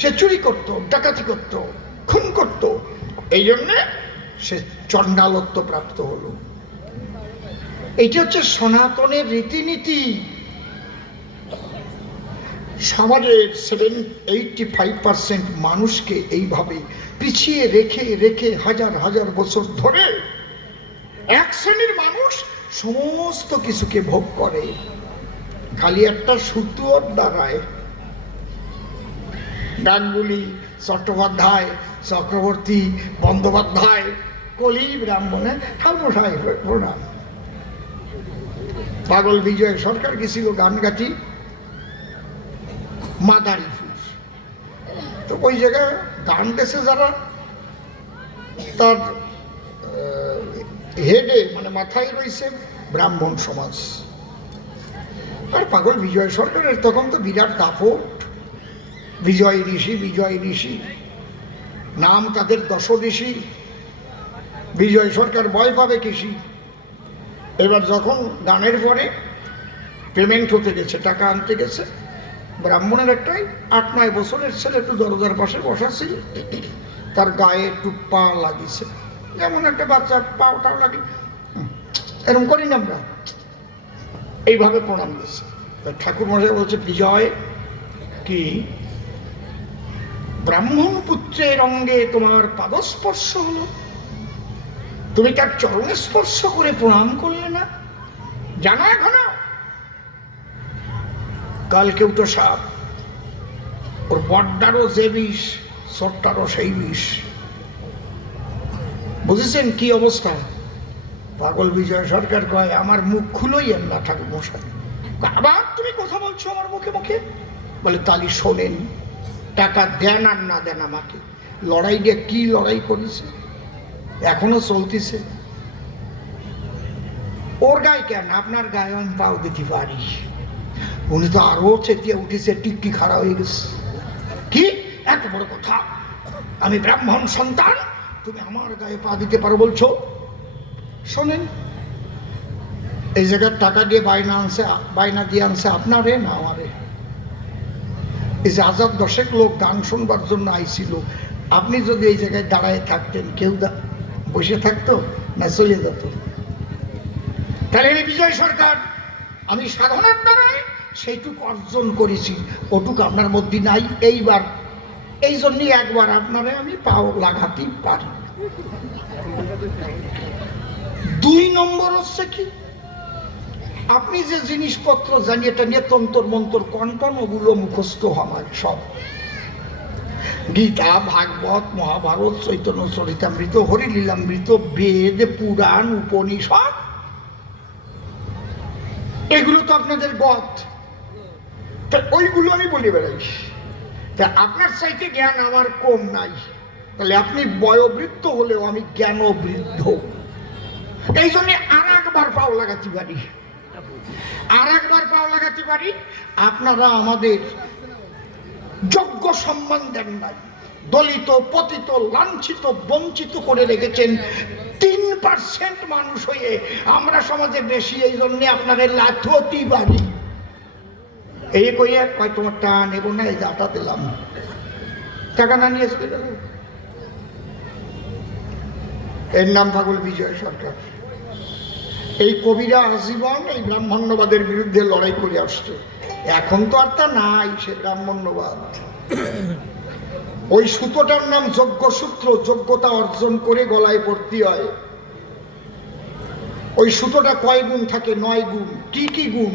সে চুরি করত, ডাকাতি করত, খুন করত, এই জন্যে সে চণ্ডালত্ব প্রাপ্ত হলো। এইটা হচ্ছে সনাতনের রীতিনীতি। সমাজের 85% মানুষকে এইভাবে পিছিয়ে রেখে রেখে হাজার হাজার বছর ধরে এক শ্রেণীর মানুষ সমস্ত কিছুকে ভোগ করে খালি একটা সূত্রর দ্বারায়। গাঙ্গুলি, চট্টোপাধ্যায়, চক্রবর্তী, বন্দ্যোপাধ্যায়, কলি ব্রাহ্মণে ঠাকুরমশাই প্রণাম। পাগল বিজয় সরকার গেছিল গান গাতি মাদারীপুর। তো ওই জায়গায় গান গেছে যারা, তার হেডে মানে মাথায় রয়েছে ব্রাহ্মণ সমাজ। আর পাগল বিজয় সরকারের তখন তো বিরাট দাপট, বিজয় ঋষি, বিজয় ঋষি নাম তাদের 10 ঋষি। বিজয় সরকার ভয় পাবে কৃষি। এবার যখন গানের পরে পেমেন্ট হতে গেছে, টাকা আনতে গেছে, ব্রাহ্মণের একটাই 8-9 বছরের ছেলে একটু দরজার পাশে বসা ছিল, তার গায়ে একটু পা লাগিয়েছে। যেমন একটা বাচ্চার পাটাও লাগে, এরকম করি না আমরা, এইভাবে প্রণাম দিয়েছে। ঠাকুর মশাই বলছে, বিজয় কি ব্রাহ্মণ পুত্রের অঙ্গে তোমার পাদস্পর্শ হলো, তুমি তার চরণে স্পর্শ করে প্রণাম করলে না? জানো এখনো? কালকে উঠো সাপ, ওর বড্ডারও যে বিষ, সরটারও সেই বিষ। বুঝেছেন কি অবস্থা? পাগল বিজয় সরকার কয়, আমার মুখ খুলোই না ঠাকুর মশাই। আবার তুমি কথা বলছো আমার মুখে মুখে? বলে, তালি শোনেন, টাকা দেন আর না দেন আমাকে, লড়াইটা কি লড়াই করেছে এখনো চলতেছে। ওর গায়ে কেন, আপনার গায়ে আমি পাও দিতে পারি। উনি তো আরো চেতিয়ে উঠেছে, টিকটি খাড়া হয়ে গেছে। কি এত বড় কথা, আমি ব্রাহ্মণ সন্তান, তুমি আমার গায়ে পা দিতে পারো বলছো? শোনেন, এই জায়গায় টাকা দিয়ে বাইনা দিয়ে আনছে আপনারে না আমারে? এই যে 1000 লোক গান শুনবার জন্য আইছিল, আপনি যদি এই জায়গায় দাঁড়ায় থাকতেন, কেউ বসে থাকতো না চলে যেত? তাহলে আমি বিজয় সরকার, আমি সাধনার দ্বারায় সেইটুকু অর্জন করেছি, ওটুকু আপনার মধ্যে নাই। এইবার এই জন্যই একবার আপনারে আমি পাও লাগাতেই পারি। 2 নম্বর হচ্ছে কি, আপনি যে জিনিসপত্র জানি এটা নিয়ে তন্তর মন্তর কন্টন, ওগুলো মুখস্থ আমার সব। গীতা, ভাগবত, মহাভারত, চৈতন্য চরিতামৃত, হরিলীলামৃত, বেদ, পুরাণ, উপনিষদ, এগুলো তো আপনাদের গদ। তা ওইগুলো আমি বলে বেড়াই। তা আপনার চাইতে জ্ঞান আমার কম নাই, তাহলে আপনি বয়োবৃদ্ধ হলেও আমি জ্ঞানবৃদ্ধ। এই জন্য আর একবার পাও লাগাতে পারি, আপনারা আমাদের যোগ্য সম্মান দেন নাই, দলিত পতিত লাঞ্ছিত বঞ্চিত করে রেখেছেন 3% মানুষ হয়ে। আমরা সমাজে বেশি, এই জন্য আপনাদের লাথতি বাড়ি। এই কইয়া কয় তোমার টা নেব না, এই যাটা দিলাম, টাকা না নিয়ে চলে গেল। এর নাম পাগল বিজয় সরকার। এই কবিরা আজীবন এই ব্রাহ্মণ্যবাদের বিরুদ্ধে লড়াই করে আসছে। এখন তো আর তা নাই, সে ব্রাহ্মণ্যবাদ। ওই সুতোটার নাম যোগ্য সূত্র, যোগ্যতা অর্জন করে গলায় ভর্তি হয়। ওই সুতোটা কয় গুণ থাকে? 9 গুণ। কি কি গুণ?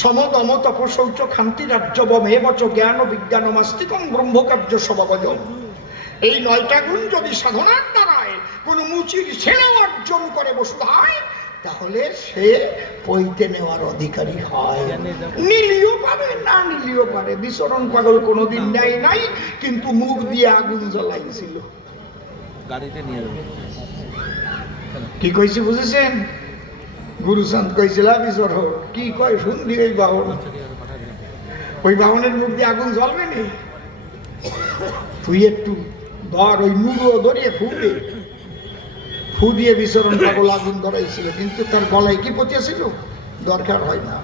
সমদম তপশৌচ খান্তি রাজ্যবম হেবচ জ্ঞান বিজ্ঞান মাস্তিকম ব্রহ্মকার্য স্বভাবজম। এই 9টা গুণ যদি সাধনার দ্বারায় কোনো মুচির ছেলে অর্জন করে বসুধায়, তাহলে সে পইতে নেওয়ার অধিকারী হয়। নীলিও পারে, না নীলিও পারে। বিচরণ পাগল কোনোদিন নেয় নাই, কিন্তু মুখ দিয়ে আগুন জ্বলাইছিল। গাড়িতে নিয়ে যাবে। কি কইছি বুঝেছেন? গুরুচাঁদ কইছিল বিচরণ কি কয় শুনলি ওই বাহন, ওই বাহনের মুখ দিয়ে আগুন জ্বলবে নি? তুই একটু ধর, ওই নুরো ধরিয়ে ফুটে ফু দিয়ে বিচরণ পাগল আগুন ধরাইছিল, কিন্তু তার গলায় কি পচিয়েছিল? দরকার হয় না,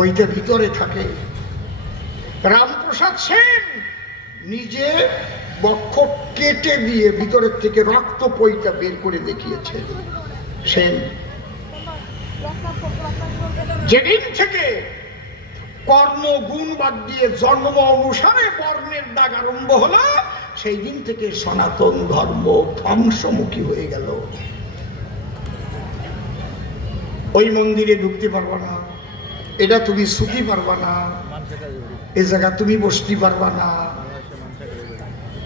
ওইটা ভিতরে থাকে। রামপ্রসাদ সেন নিজে বক্ষ কেটে দিয়ে ভিতরের থেকে রক্ত পইটা বের করে দেখিয়েছে। সেন যেদিন থেকে কর্ম গুণ বাদ দিয়ে জন্ম অনুসারে বর্ণের দাগ আরম্ভ হলো, সেই দিন থেকে সনাতন ধর্ম ধ্বংসমুখী হয়ে গেল। ওই মন্দিরে ঢুকতে পারবা না, এটা তুমি ছুটি পারবা না, এ জায়গা তুমি বসতে পারবা না।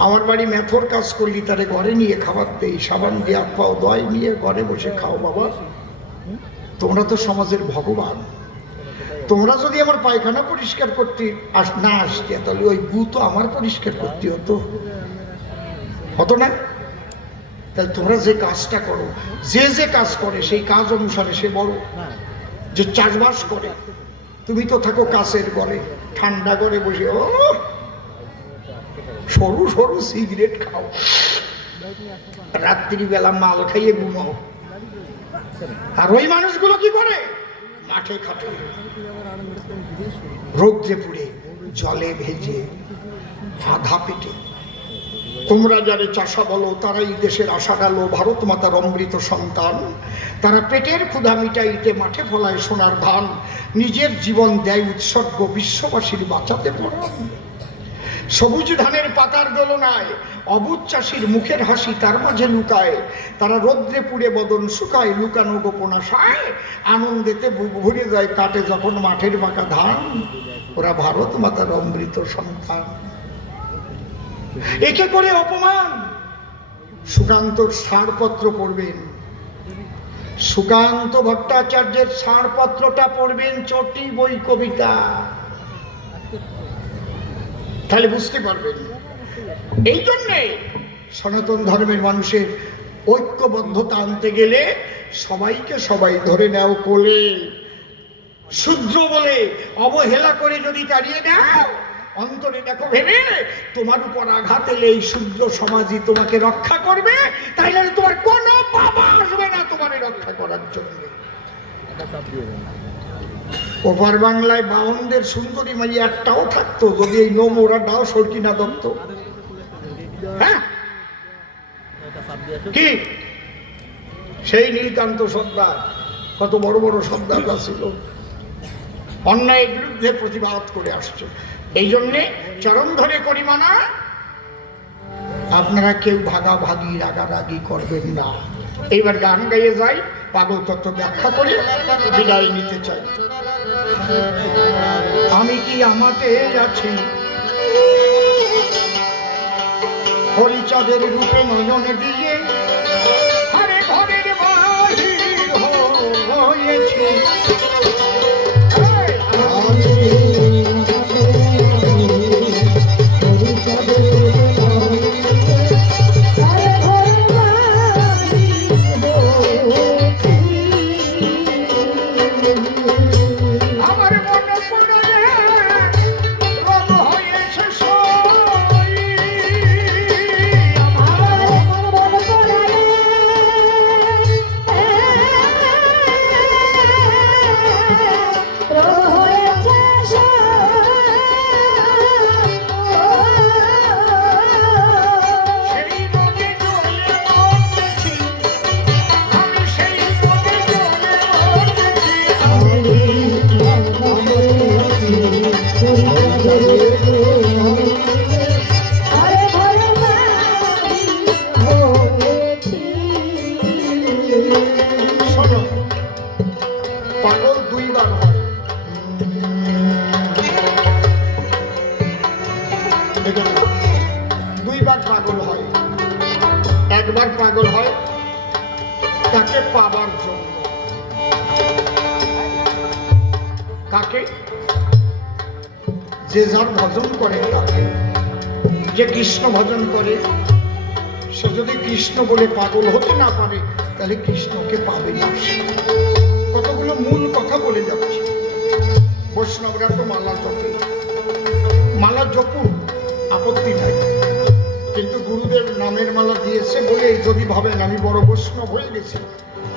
আমার বাড়ি মেথর কাজ করলি, তারে ঘরে নিয়ে খাবার দেই, সাবান দিয়ে হাত পাও দয় নিয়ে ঘরে বসে খাও। বাবা, তোমরা তো সমাজের ভগবান। তোমরা যদি আমার পায়খানা পরিষ্কার করতে না আসতে, তাহলে ওই গু তো আমার পরিষ্কার করতে হতো না? তাহলে তোমরা যে কাজটা করো, যে কাজ করে সেই কাজ অনুসারে সে বড়। যে চাষবাস করে, তুমি তো থাকো কাছের ঘরে, ঠান্ডা করে বসে ও সরু সরু সিগারেট খাও, রাত্রিবেলা মাল খাইয়ে ঘুমাও। আর ওই মানুষগুলো কি করে? মাঠে খাটে, রৌদ্রে পুড়ে, জলে ভেজে, আধা পেটে। তোমরা যারা চাষা বলো, তারাই দেশের আশা গেল, ভারত মাতার অমৃত সন্তান। তারা পেটের ক্ষুধা মিটাইতে মাঠে ফলায় সোনার ধান, নিজের জীবন দেয় উৎসর্গ, বিশ্ববাসীর বাঁচাতে পড়ান। সবুজ ধানের পাতার দোলনায় অবুজ চাষির মুখের হাসি তার মাঝে লুকায়। তারা রৌদ্রে পুড়ে বদন শুকায়, লুকানো গোপন আশায় আনন্দেতে বুক ভরে যায় কাটে যখন মাঠের বাঁকা ধান। ওরা ভারত মাতার অমৃত সন্তান। একে করে অপমান। সুকান্তর ছাড়পত্র পড়বেন, সুকান্ত ভট্টাচার্যের ছাড়পত্রটা পড়বেন, চটি বই কবিতা, তাহলে বুঝতে পারবেন। এই জন্যে সনাতন ধর্মের মানুষের ঐক্যবদ্ধতা আনতে গেলে সবাইকে সবাই ধরে নাও কোলে। শূদ্র বলে অবহেলা করে যদি তাড়িয়ে দাও, অন্তরে দেখো ভেবে তোমার উপর আঘাত এলে এই শূদ্র সমাজই তোমাকে রক্ষা করবে, তাইলে তোমার কোনো বাবা আসবে না তোমার রক্ষা করার জন্য। ওপার বাংলায় বাউনদের সুন্দরী মাইয়া একটাও থাকতো যদি এই নোমরা ডাও সরকি না দত্ত। হ্যাঁ, কি সেই নীলকান্ত সর্দার, কত বড় বড় সর্দাররা ছিল, অন্যায়ের বিরুদ্ধে প্রতিবাদ করে আসছে। এই জন্যে চরম ধরে করি মানা, আপনারা কেউ ভাগাভাগি রাগারাগি করবেন না। এইবার গান গাইয়ে যাই, পাগল তত্ত্ব ব্যাখ্যা করে বিদায় নিতে চাই। আমি কি আমাতে আছি হরিচাঁদের রূপে নয়ন দিয়ে, ঘরে ঘরের বাহির হয়েছি। পাবার জন্য। কাকে? যে যার ভজন করে তাকে। যে কৃষ্ণ ভজন করে সে যদি কৃষ্ণ বলে পাগল হতে না পারে তাহলে কৃষ্ণকে পাবে না। কতগুলো মূল কথা বলে যাচ্ছে। বৈষ্ণবরা তো মালা জপে, মালা জপুন, আপত্তি নাই, কিন্তু গুরুদেব নামের মালা দিয়েছে বলে যদি ভাবেন আমি বড় বৈষ্ণব হয়ে গেছি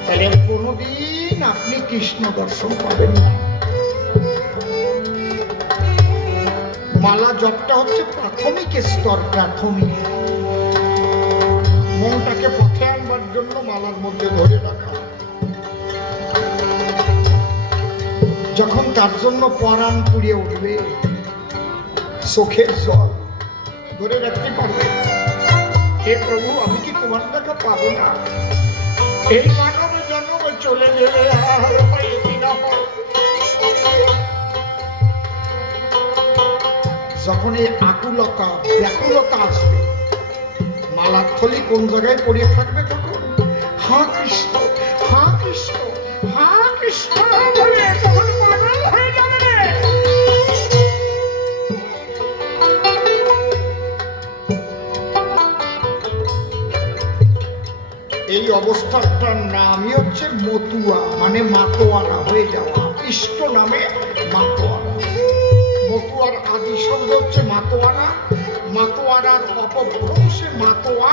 তাহলে কোনোদিন আপনি কৃষ্ণ দর্শন পাবেন না। মালা জপটা হচ্ছে প্রাথমিক স্তর, প্রাথমিক। মনটাকে পথে আনবার জন্য মালার মধ্যে ধরে রাখা। যখন তার জন্য পরাণ পুড়িয়ে উঠবে, চোখের জল ধরে রাখতে পারবে, হে প্রভু আমি কি তোমার দেখা পাবো না? এই মানব জন্ম চলে গেলে আর হয় কি না হয়। যখন এই আকুলতা ব্যাকুলতা আসবে, মালার থলি কোন জায়গায় পড়িয়ে থাকবে তখন হা কৃষ্ণ, হা কৃষ্ণ, হা কৃষ্ণ বলে তখন পাগল হয়ে যাবে। এই অবস্থাটার নামই হচ্ছে মতুয়া, মানে মাতোয়ারা হয়ে যাওয়া। ইষ্ট নামে মাতোয়ারা। মতুয়ার আদি শব্দ হচ্ছে মাতোয়ারা, মাতোয়ারার অপভ্রংশে মাতোয়া,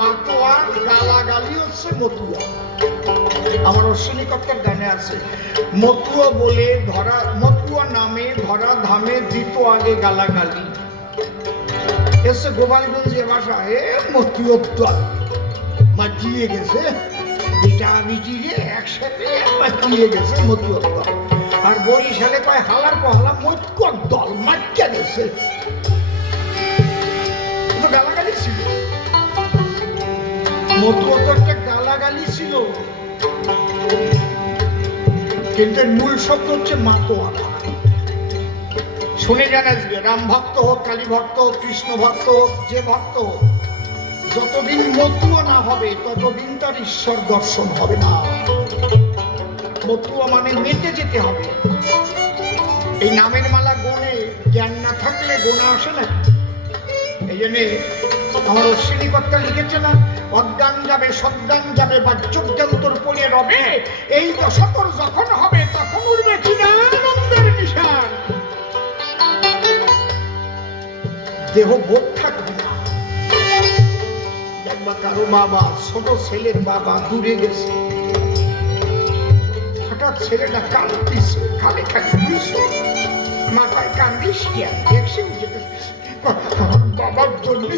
মাতোয়ার গালাগালি হচ্ছে মতুয়া। আমার অশ্বিনী কর্তার গানে আছে, মতুয়া বলে ধরা, মতুয়া নামে ধরা ধামে দিত আগে গালাগালি। এসে গোপালগঞ্জে ভাষা, এ মতুয়া দল মাতিয়ে গেছে, বিটা বিটিরে একসাথে মাতিয়ে গেছে মতুয়া দল। আর বরিশালে কয় হালার পহালা মৈক্যর দল মাটিয়া গেছে। তো গালাগালি ছিল, মতুয়া তো একটা গালাগালি ছিল, কিন্তু মূল শব্দ হচ্ছে মাতোয়ারা। শুনে জানা যাবে, রাম ভক্ত হোক, কালী ভক্ত হোক, কৃষ্ণ ভক্ত হোক, যে ভক্ত হোক, যতদিন মতুয়া না হবে ততদিন তার ঈশ্বর দর্শন হবে না। মতুয়া মানে মেতে যেতে হবে। এই নামের মালা গনে জ্ঞান না থাকলে গোনা আসে না। এই জন্য আমার অশ্বিনী কর্তা লিখেছে না, অজ্ঞান যাবে, সজ্ঞান যাবে, বাহ্যজ্ঞান্তর পড়ে রবে, এই দশকর যখন হবে তখন উঠবে কিনা আনন্দের নিশান। দেহ বোধ থাকবে না। একবার কারো বাবা, ছোট ছেলের বাবা দূরে গেছে, হঠাৎ ছেলেটা কাঁদতেছে, খালি খালি বুঝছো, মাথায় কান্দিস কি আর দেখছে, আমার বাবার জন্য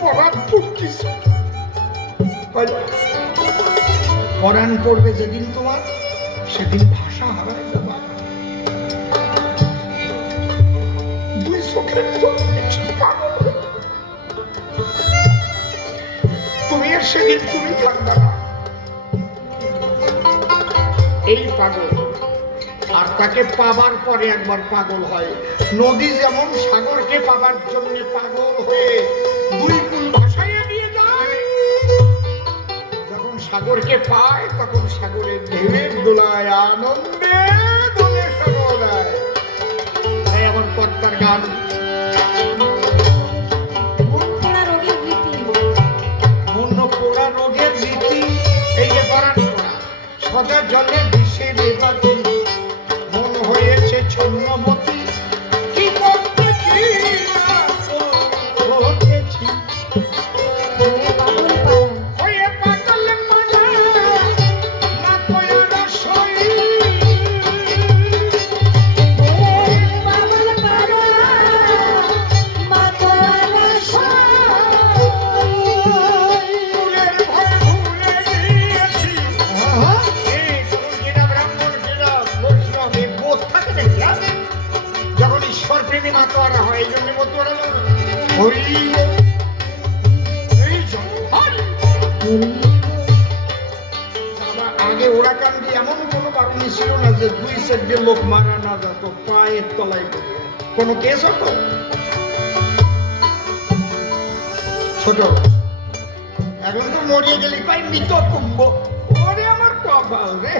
পরাণ পড়তেছে। পরাণ পড়বে যেদিন তোমার, সেদিন ভাষা হারায় যাবা। দুই চোখের তুমি আর সেদিন তুমি থাকবে না। এই পাগল, আর তাকে পাবার পরে একবার পাগল হয়। নদী যেমন সাগরকে পাবার জন্য পাগল হয়ে দুই কুল ভাসাইয়া দিয়ে যায়, যখন সাগরকে পায় তখন সাগরের ঢেউয়ের দোলায় আনন্দে দোলে সর্বদায়। তাই আমার কর্তার গান, মন পোড়া রোগের রীতি, এই যে পরাণ পোড়া, সদা জলে বিষে রেবাতি, মন হয়েছে ছন্নমতি, কি করতেছি হয়ে পাগল পাড়া, না কয়ারা সই, পাগল পাড়া, মাতোয়ারা সই। ফুলের ভয় ভুলে গিয়েছি। এই গুরুজিরা, ব্রাহ্মণজিরা, বৈষ্ণবে বোধ থাকে নাকি? যখন ঈশ্বর প্রেমী মাতোয়ারা হয়, এই জন্য মতুয়ারা হরি এই জন্য হরি। আগে ওরাকান্দি এমন কোনো কারণ ছিল না যে দুই সাইডে লোক মারা না যেত পায়ের তলায় পড়ে। কোনো কেস হতো ছোট, এখন তো মরিয়ে গেলি পাই মৃত কুম্ভ। ওরে আমার কপাল রে,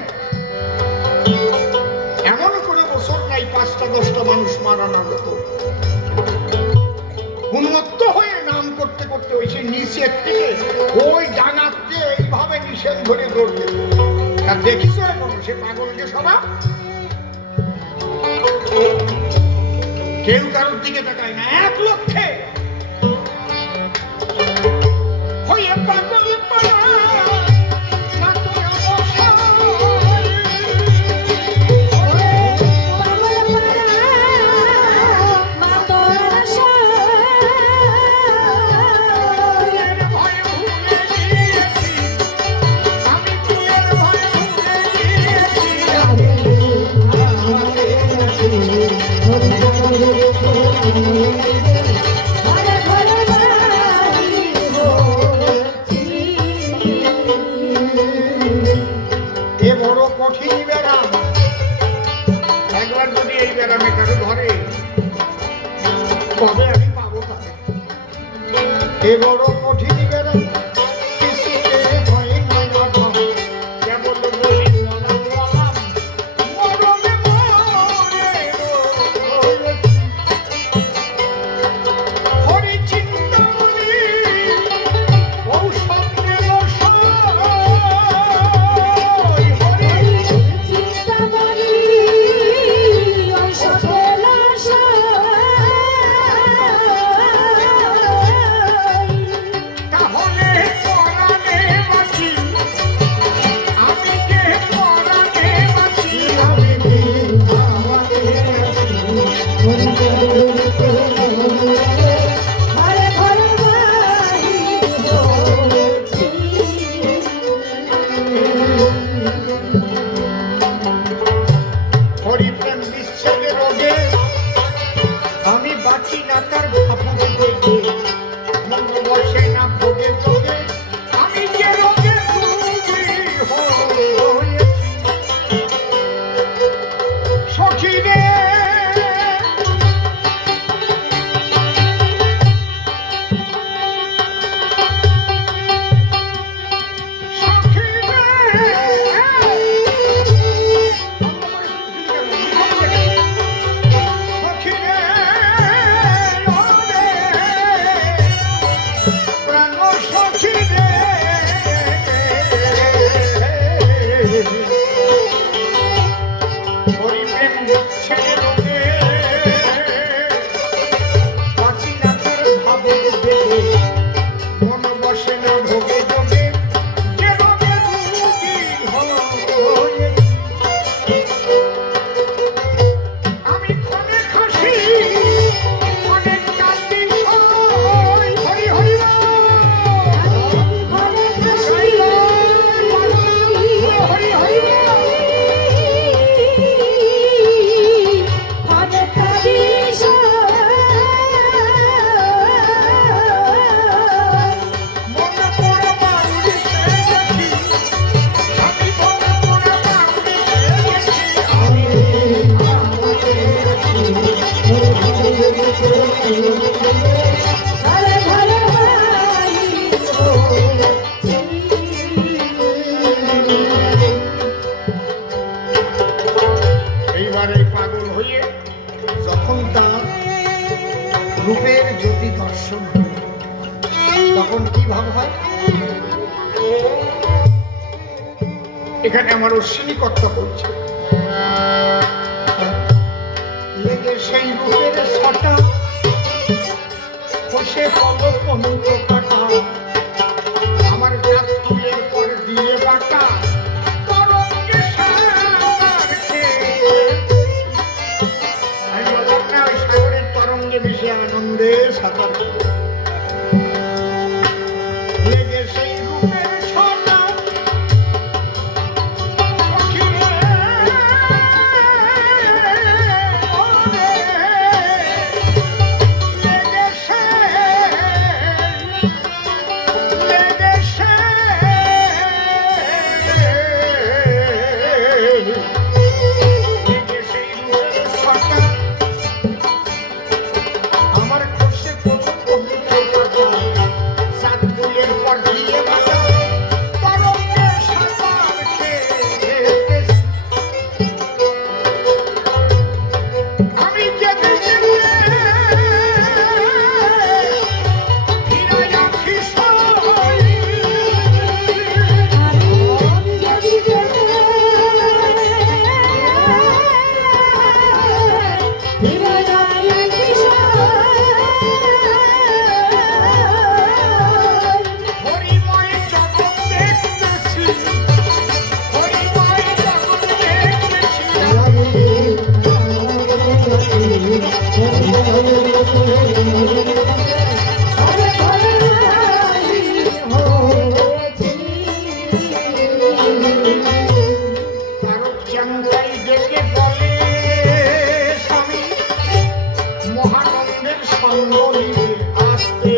এমন কোনো বছর নাই 5টা-10টা মানুষ মারা না যেত। উন্মত্ত হয়ে নাম করতে করতে ওই সে নিচের থেকে ওই ডাঙাতে এইভাবে নিষেধ ধরে দৌড় দিত। আর দেখিস এখন সে পাগলকে সবা কেউ কারোর দিকে তাকায় না, 1 লক্ষে হয়ে পাগল পাড়া না তো এ বড় কঠিন ব্যারাম। একবার যদি এই ব্যারামে কারো ধরে কবে আমি পাবো তাকে? এ বড় কঠিন ব্যারাম, কিছুতে হয় না লাভ, কেবল বলি নলাম নলাম, মরমে মরে রয়েছি। হরি চিন্তামণি ঔষধের সয়, হরি তাহলে পরাণে বাঁচি, আমি যে পরাণে বাঁচি, আমি যে আমাকে হরিপ্রেম বিচ্ছেদের রোগে আমি বাঁচি না তার ভাবুক দেখে, মন বসে না ভোগে চোখে, আমি যে রোগে রোগী হয়েছি। সখী রে সখী রে সখী রে ওরে প্রাণ সখী রে, হরিপ্রেম ছেড়ে রোগে বাঁচি না তার ভাবুক দেখে, মন বসে না ভোগে যোগে, যে রোগে রোগী হয়েছি। আমি ক্ষণে খাসি ক্ষণে কান্দি সই, হরি হরি হরি হরি মন পড়া বাউরি সেরেছি, আমি মন পড়া বাউরি সেরেছি, আমি আমাকে এইবার এই পাগল হয়ে যখন তার রূপের জ্যোতি দর্শন হল, তখন কি ভাব হয়? এখানে আমার অশ্বিনী কর্তা বলছে, লেগে সেই রূপের ছটা খসে পলক পলক কাটা, আমার গাছ ফুলের পর দিয়ে বাটা, তরঙ্গে সাগর খেয়েছি। আমি বললাম না ওই সাগরের তরঙ্গে মিশে আনন্দে সাঁতার খেলে। লেগে সেই রূপের ছটা সখী রে, ওরে লেগে সেই রূপের ছটা আমার খসে পড়ল তারক চাঙ্গাই ডেকে বলে স্বামী মহানন্দের সঙ্গ নিয়ে আসতে।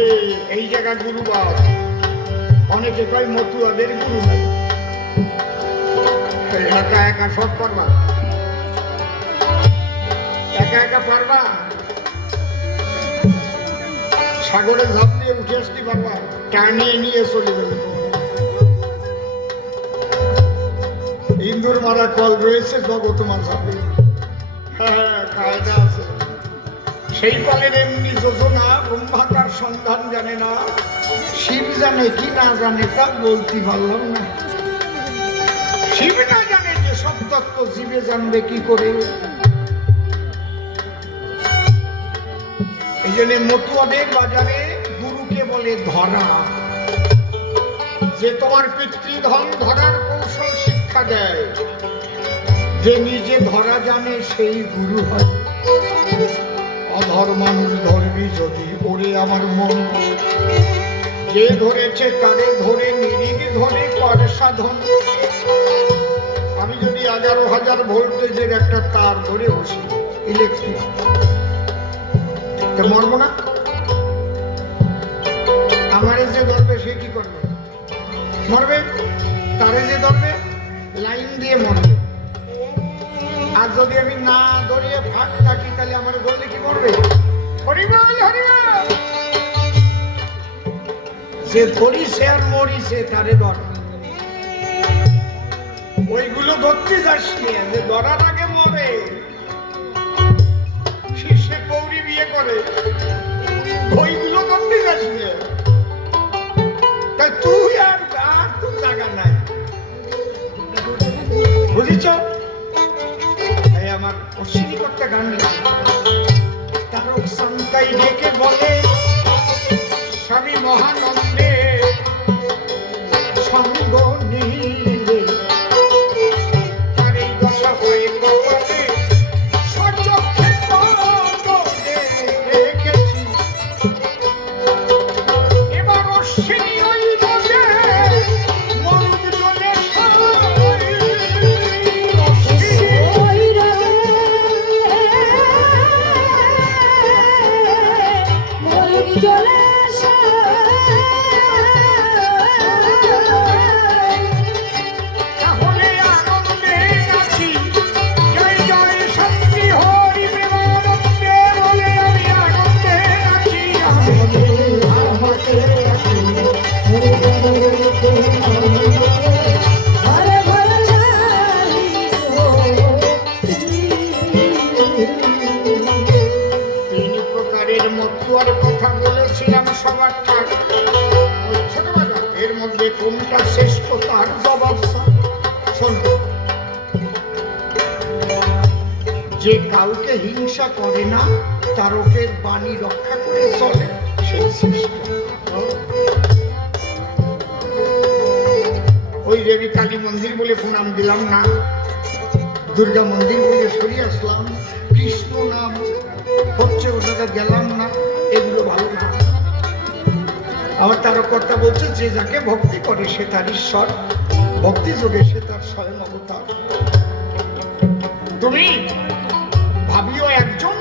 এই জায়গা গুরুবার, অনেকে কয় মতুয়াদের গুরু নাই। একা একা সব পারবা, একা একা পারবা, সাগরে ঝাঁপ দিয়ে উঠে আসতে পারবা, টানিয়ে নিয়ে চলে যাবে। ইন্দুর মারা কল রয়েছে জগৎ মাঝাবে, হ্যাঁ কায়দা আছে। সেই কলের এমনি যোজনা ব্রহ্মাকার সন্ধান জানে না, শিব জানে কি না জানে তা বলতে পারলাম না। শিব না জানে যে সব তত্ত্ব জীবে জানবে কি করে। এই জন্য মতুয়াদের বাজারে গুরুকে বলে ধরা, যে তোমার পিতৃধন ধরার কৌশল শিক্ষা দেয়। যে নিজে ধরা জানে সেই গুরু হয়। অধর মানুষ ধরবি যদি ওরে আমার মন, যে ধরেছে তারে ধরে নিরিবি ধরে কর সাধন। আমি যদি 11,000 ভোল্টেজের একটা তার ধরে বসি ইলেকট্রিক, তো মরবো না? আমারে যে ধরবে সে কি করবে? মরবে। তারে যে ধরবে লাইন দিয়ে মরবে। আর যদি আমি না ধরিয়ে ফাঁক থাকি তাহলে আমার ধরলে কি মরবে? হরিবল হরিবল। যে ধরিছে আর মরিছে তারে ধর। ওইগুলো ধরতে যাস নিয়ে, যে ধরার আগে মরে। শীর্ষে গৌরী বিয়ে করে, ওইগুলো ধরতে যাস নিয়ে। তাই তুই আর তোর জায়গা নাই, বুঝেছ? তাই আমার অশ্বিনী করতে গান তারক সন্তাই ডেকে বলে স্বামী মহানন্দে সঙ্গ নিলে। তার এই দশা হয়ে কপালে সচক্ষে দেখেছি। এবার অশ্বিনী ওই বলে মরুদ জলে ওই রবে মরুনি চলে তাহলে আনন্দে নাচি, জয় জয় শান্তি হরি প্রেমানন্দে বলে আমি আনন্দে নাচি। আমাকে ঘরে ঘরে যাই গো। 3 প্রকারের মতুয়ার কথা বলেছিলাম সবার ঠাক। ছোটবেলা এর মধ্যে কোনটা শ্রেষ্ঠ তার জবাব শোন। যে কাউকে হিংসা করে না, তারকের বাণী রক্ষা করে চলে, সেই শ্রেষ্ঠ। ওই দেবী কালী মন্দির বলে প্রণাম দিলাম না, দুর্গা মন্দির বলে সরিয়ে আসলাম, কৃষ্ণ নাম হচ্ছে ওটাকে গেলাম না, এগুলো ভালো না। আমার তারকর্তা বলছে যে যাকে ভক্তি করে সে তার ঈশ্বর, ভক্তি যোগে সে তার স্বয়ং অবতার। তুমি ভাবিও একজন,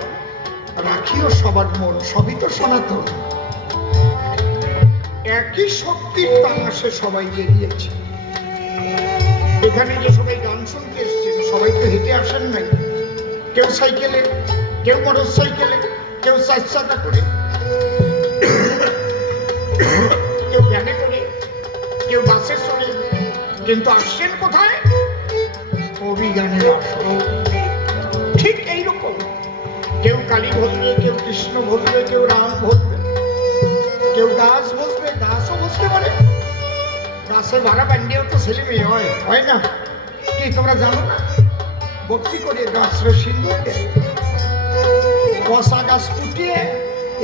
রাখিও সবার মন, সবই তো সনাতন। একই শক্তির তামাশে সবাই বেরিয়েছে। এখানে যে সবাই গান শুনতে এসছেন সবাই তো হেঁটে আসেন নাই। কেউ সাইকেলে, কেউ মোটর সাইকেলে, কেউ 4 চাকা করে, কেউ ভ্যানে করে, কেউ বাসে চড়ে, কিন্তু আসছেন কোথায়? অভিজ্ঞানের আসরে। ঠিক এইরকম কেউ কালী ভজবে, কেউ কৃষ্ণ ভজবে, কেউ রাম ভজবে, কেউ গাছ বসবে, গাছও বসতে পারে। গাছের ভাড়া বান্ডিও তো ছেলে মেয়ে হয় না? কি তোমরা জানো না? ভক্তি করে গাছরে সিন্দুর দেয়, কষা গাছ ফুটিয়ে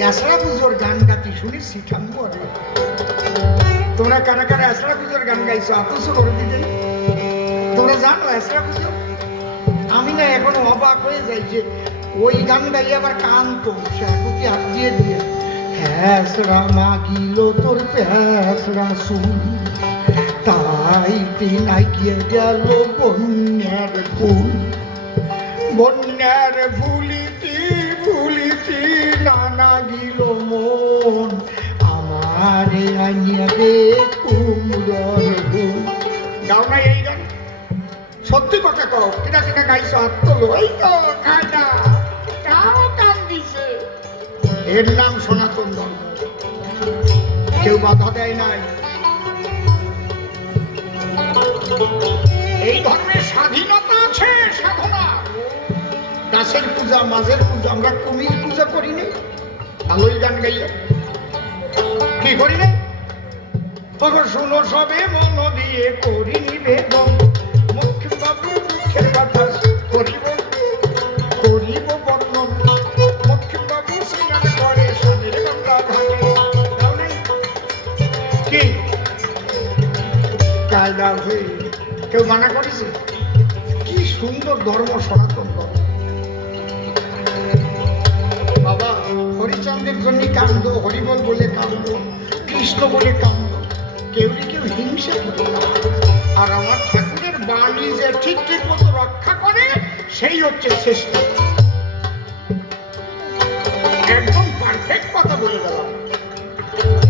এসরা পুজোর গান গাতি শুনেছি ঠাম্বরে। তোমরা কারা কারা এসরা পুজোর গান গাইছো? আতস করে দিতে তোমরা জানো এসরা পুজো? আমি না এখন অবাক হয়ে যাই যে ওই গান গাই আবার কান তো সেটি হাত দিয়ে দিয়ে হ্যাঁসরা মাগিল তোর প্যাসরা শুন, তার গাইতে নাইকিয়ে গেল বন্যার ফুল, বন্যার ভুলিতি ভুলিতি নানা গিল মন, আমারে আনিয়া দে কুমড়োর ফুল। গাও না এই গান? সত্যি কথা কও, কিনা কিনা গাইছো হাত তোলো। এই তো কাটা কাও কান দিছে। এর নাম সনাতন ধর্ম, কেউ বাধা দেয় নাই। এই ধর্মের স্বাধীনতা আছে, সাধনা। দাসের পূজা, মাঝের পূজা, আমরা কুমির পূজা করি না, আলোই গান গাইয়া কি করি না? তখন শুনো সবে মন দিয়ে করি নিবেদন, মুখ্য বাবু দুঃখের কথা করিব করিব বর্ণন, মুখ্য বাবু স্নান করে স্বামীর গঙ্গা ঘাটে। দাও নাই কি কায়দা হয়ে কেউ মানা করেছে? কি সুন্দর ধর্ম, সনাতন ধর্ম। বাবা হরিচন্দ্রের জন্য কান্দ, হরিবল বলে কান্দ, কৃষ্ণ বলে কান্দ, কেউ হিংসা করে না। আর আমার ঠাকুরের বাণী যে ঠিক ঠিক মতো রক্ষা করে, সেই হচ্ছে শ্রেষ্ঠ। একদম পারফেক্ট কথা বলে গেলাম।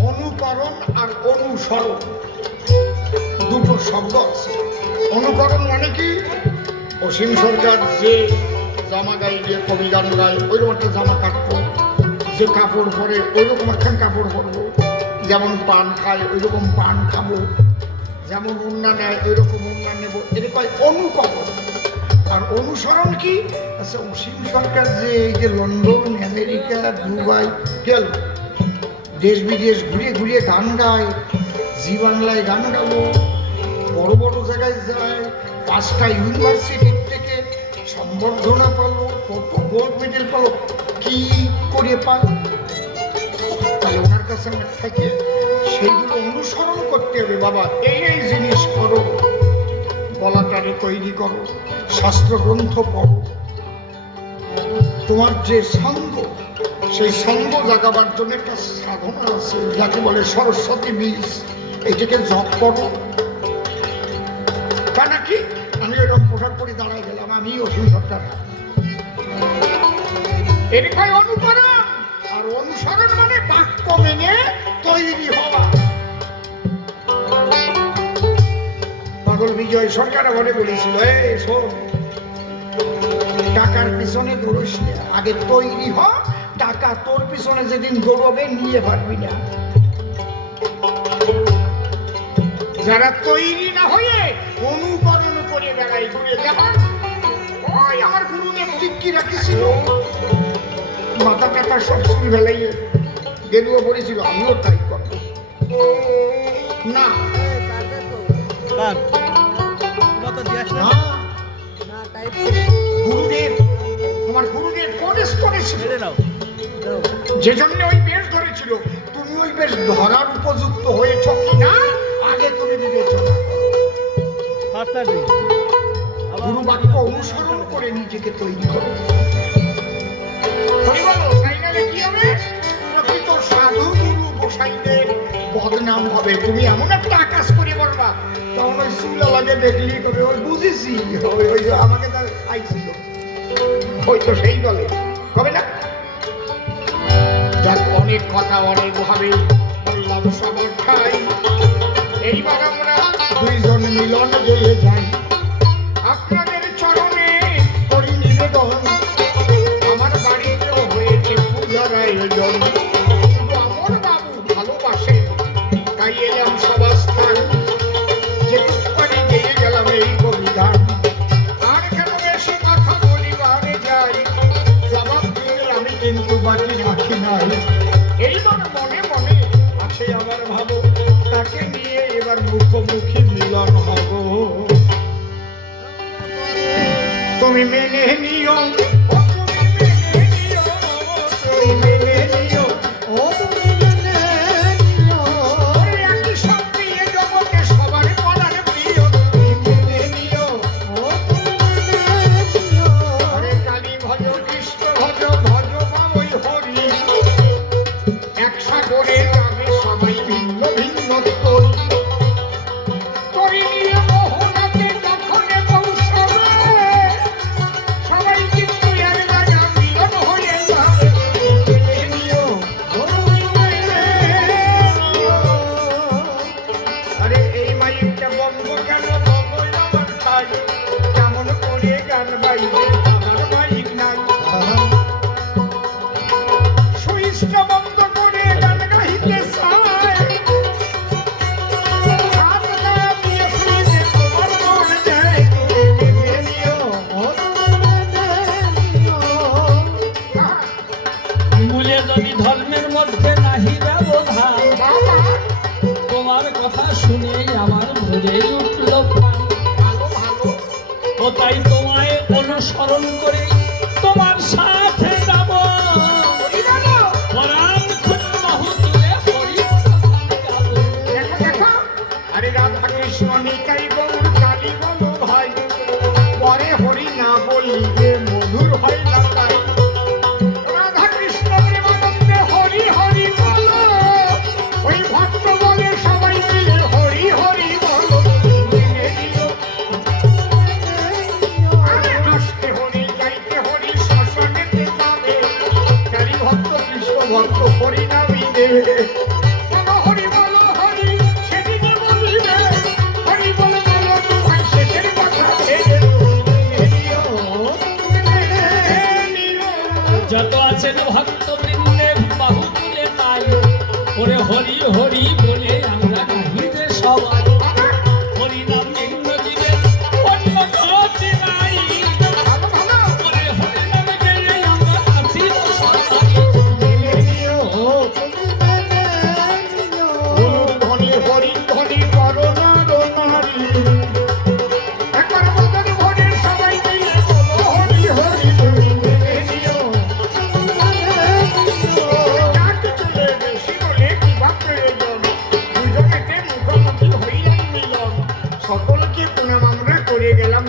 অনুকরণ আর অনুসরণ দুটো শব্দ আছে। অনুকরণ মানে কি? অসীম সরকার যে জামা গায়ে দিয়ে কবি গান গায়, ওইরকম একটা জামা কাটবো, যে কাপড় পরে ওইরকম একখান কাপড় পরবো, যেমন পান খায় ওইরকম পান খাবো, যেমন উন্না নেয় ওইরকম উন্না নেবো, এটা কয় অনুকরণ। আর অনুসরণ কি? আচ্ছা, অসীম সরকার যে এই যে লন্ডন, আমেরিকা, দুবাই গেল, দেশ বিদেশ ঘুরিয়ে ঘুরিয়ে গান গায়, জি বাংলায় গান গাবো, বড় বড় জায়গায় যায়, 5টা ইউনিভার্সিটির থেকে সম্বর্ধনা পালো, কত গোল্ড মেডেল পালো, কি করে পাল? তাহলে ওনার কাছে আমার থাকে সেইগুলো অনুসরণ করতে হবে। বাবা এই এই জিনিস করো, গলাটারে তৈরি করো, শাস্ত্রগ্রন্থ পড়ো, তোমার যে সঙ্গ, সেই সঙ্গ জাগাবার জন্য একটা সাধনা আছে, যাকে বলে সরস্বতী বীজ। এইটাকে জপ করো। তা নাকি আমি ওইরকম পোশাক পরে দাঁড়াই গেলাম, আমি অসীম সরকার। এটাই অনুকরণ। আর অনুসরণ মানে বাক্য মেনে তৈরি হওয়া। পাগল বিজয় সরকার ঘরে বলেছিল, এই শোন, টাকার পিছনে দৌড়িস না, আগে তৈরি হ, টাকা তোর পিছনে যেদিন দৌড়বে নিয়ে পারবি না। যারা তৈরি না হয়ে অনুকরণ করে বেড়াই, ঘুরে দেখুন, ওই আমার গুরুদেব টিক্কি রাখিছিল, মাথা ব্যথা সব চুল ফেলাইয়ে গেরুয়া পড়েছিল, আমিও তাই করব না। গুরুদেব, আমার গুরুদেব কোদেশ করেছিল, যে জন্য ওই বেশ ধরেছিল। তুমি ওই বেশ ধরার উপযুক্ত হয়েছ কিনা আগে তুমি বিবেচনা করো। গুরু বাক্য অনুসরণ করে নিজেকে তৈরি করো। কি হবে? প্রকৃত সাধু গুরু গোসাইদের বদনাম হবে। তুমি এমন একটা আকাশ করে বলবা, তখন ওই চুলা লাগে দেখলি করে ওই বুঝেছি, ওই আমাকে তার আইছিল, ওই তো সেই বলে হবে না। যাক, অনেক কথা অনেক ভাবে বললাম সব ঠাই। এইবার আমরা দুইজন মিলন গিয়ে যাই, আপনাদের চরণে করি নিবেদন। আমার বাড়িতেও হয়েছে পূজার আয়োজন, শুধু আমার বাবু ভালোবাসে, তাই এলাম সবাস্থান, যেটুকু পারি গিয়ে গেলাম এই কবিতান। আর কেন বেশি কথা বলিবারে যাই, জবাব দিলে আমি কিন্তু বাকি রাখি নাই। এইবার মনে মনে আছে আমার ভাবো, তাকে নিয়ে এবার মুখোমুখি মিলন হব। তুমি মেনে নিও, তুমি মেনে নিও, ও তুমি মেনে নিও, একই সঙ্গে এ জগতে সবার পড়ার প্রিয়। তুমি মেনে নিও, ও তুমি মেনে নিও, হরে কালী ভজ, কৃষ্ণ ভজ, ভজ বামই হরি, একসাথে নামে সবাই ভিন্ন ভিন্ন তরি। তরি ও তাই তোমায় অনুসরণ করে তোমার সাথে যাব পরাণ খুলে বাহু তুলে হরি গাবো। দেখো দেখো, আরে রাধা কৃষ্ণ নিতাই গৌর কালী বলো ভাই, পরে হরি না বলিলে মধুর হয় না তাই। রাধা কৃষ্ণ প্রেমানন্দে হরি হরি বলো, ওই ভক্ত বলে সবাই মিলে হরি হরি বলো। মেনে নিও। আরে হাসতে হরি যাইতে হরি শ্মশানেতে যাবে, কালী ভক্ত কৃষ্ণ ভক্ত হরি নামই দেবে। বলো হরি বলো হরি সেদিনে বলিবে, হরি বলো বলো তোমার শেষের কথা ভেবে। মেনে নিও, মেনে নিও। যত আছেন ভক্ত বৃন্দে বাহু তুলে তাই ওরে হরি হরি বলে আমরা গাহিতে সবাই হরি নাম ইন্দ্রজিতের অন্য গতি নাই ভালো ভালো। ওরে হরি নামে গেলে আমরা আছি সবাই। মেনে নিও, ধনী হরি ধনী করো নারী, একবার বদন ভরে সবাই মিলে বলো হরি হরি বলি। মেনে নিও। যাক চলে বেশি বলে কি বা প্রয়োজন, দুজনেতে মুখোমুখি হইলাম মিলন, সকলকে প্রণাম আমরা করে গেলাম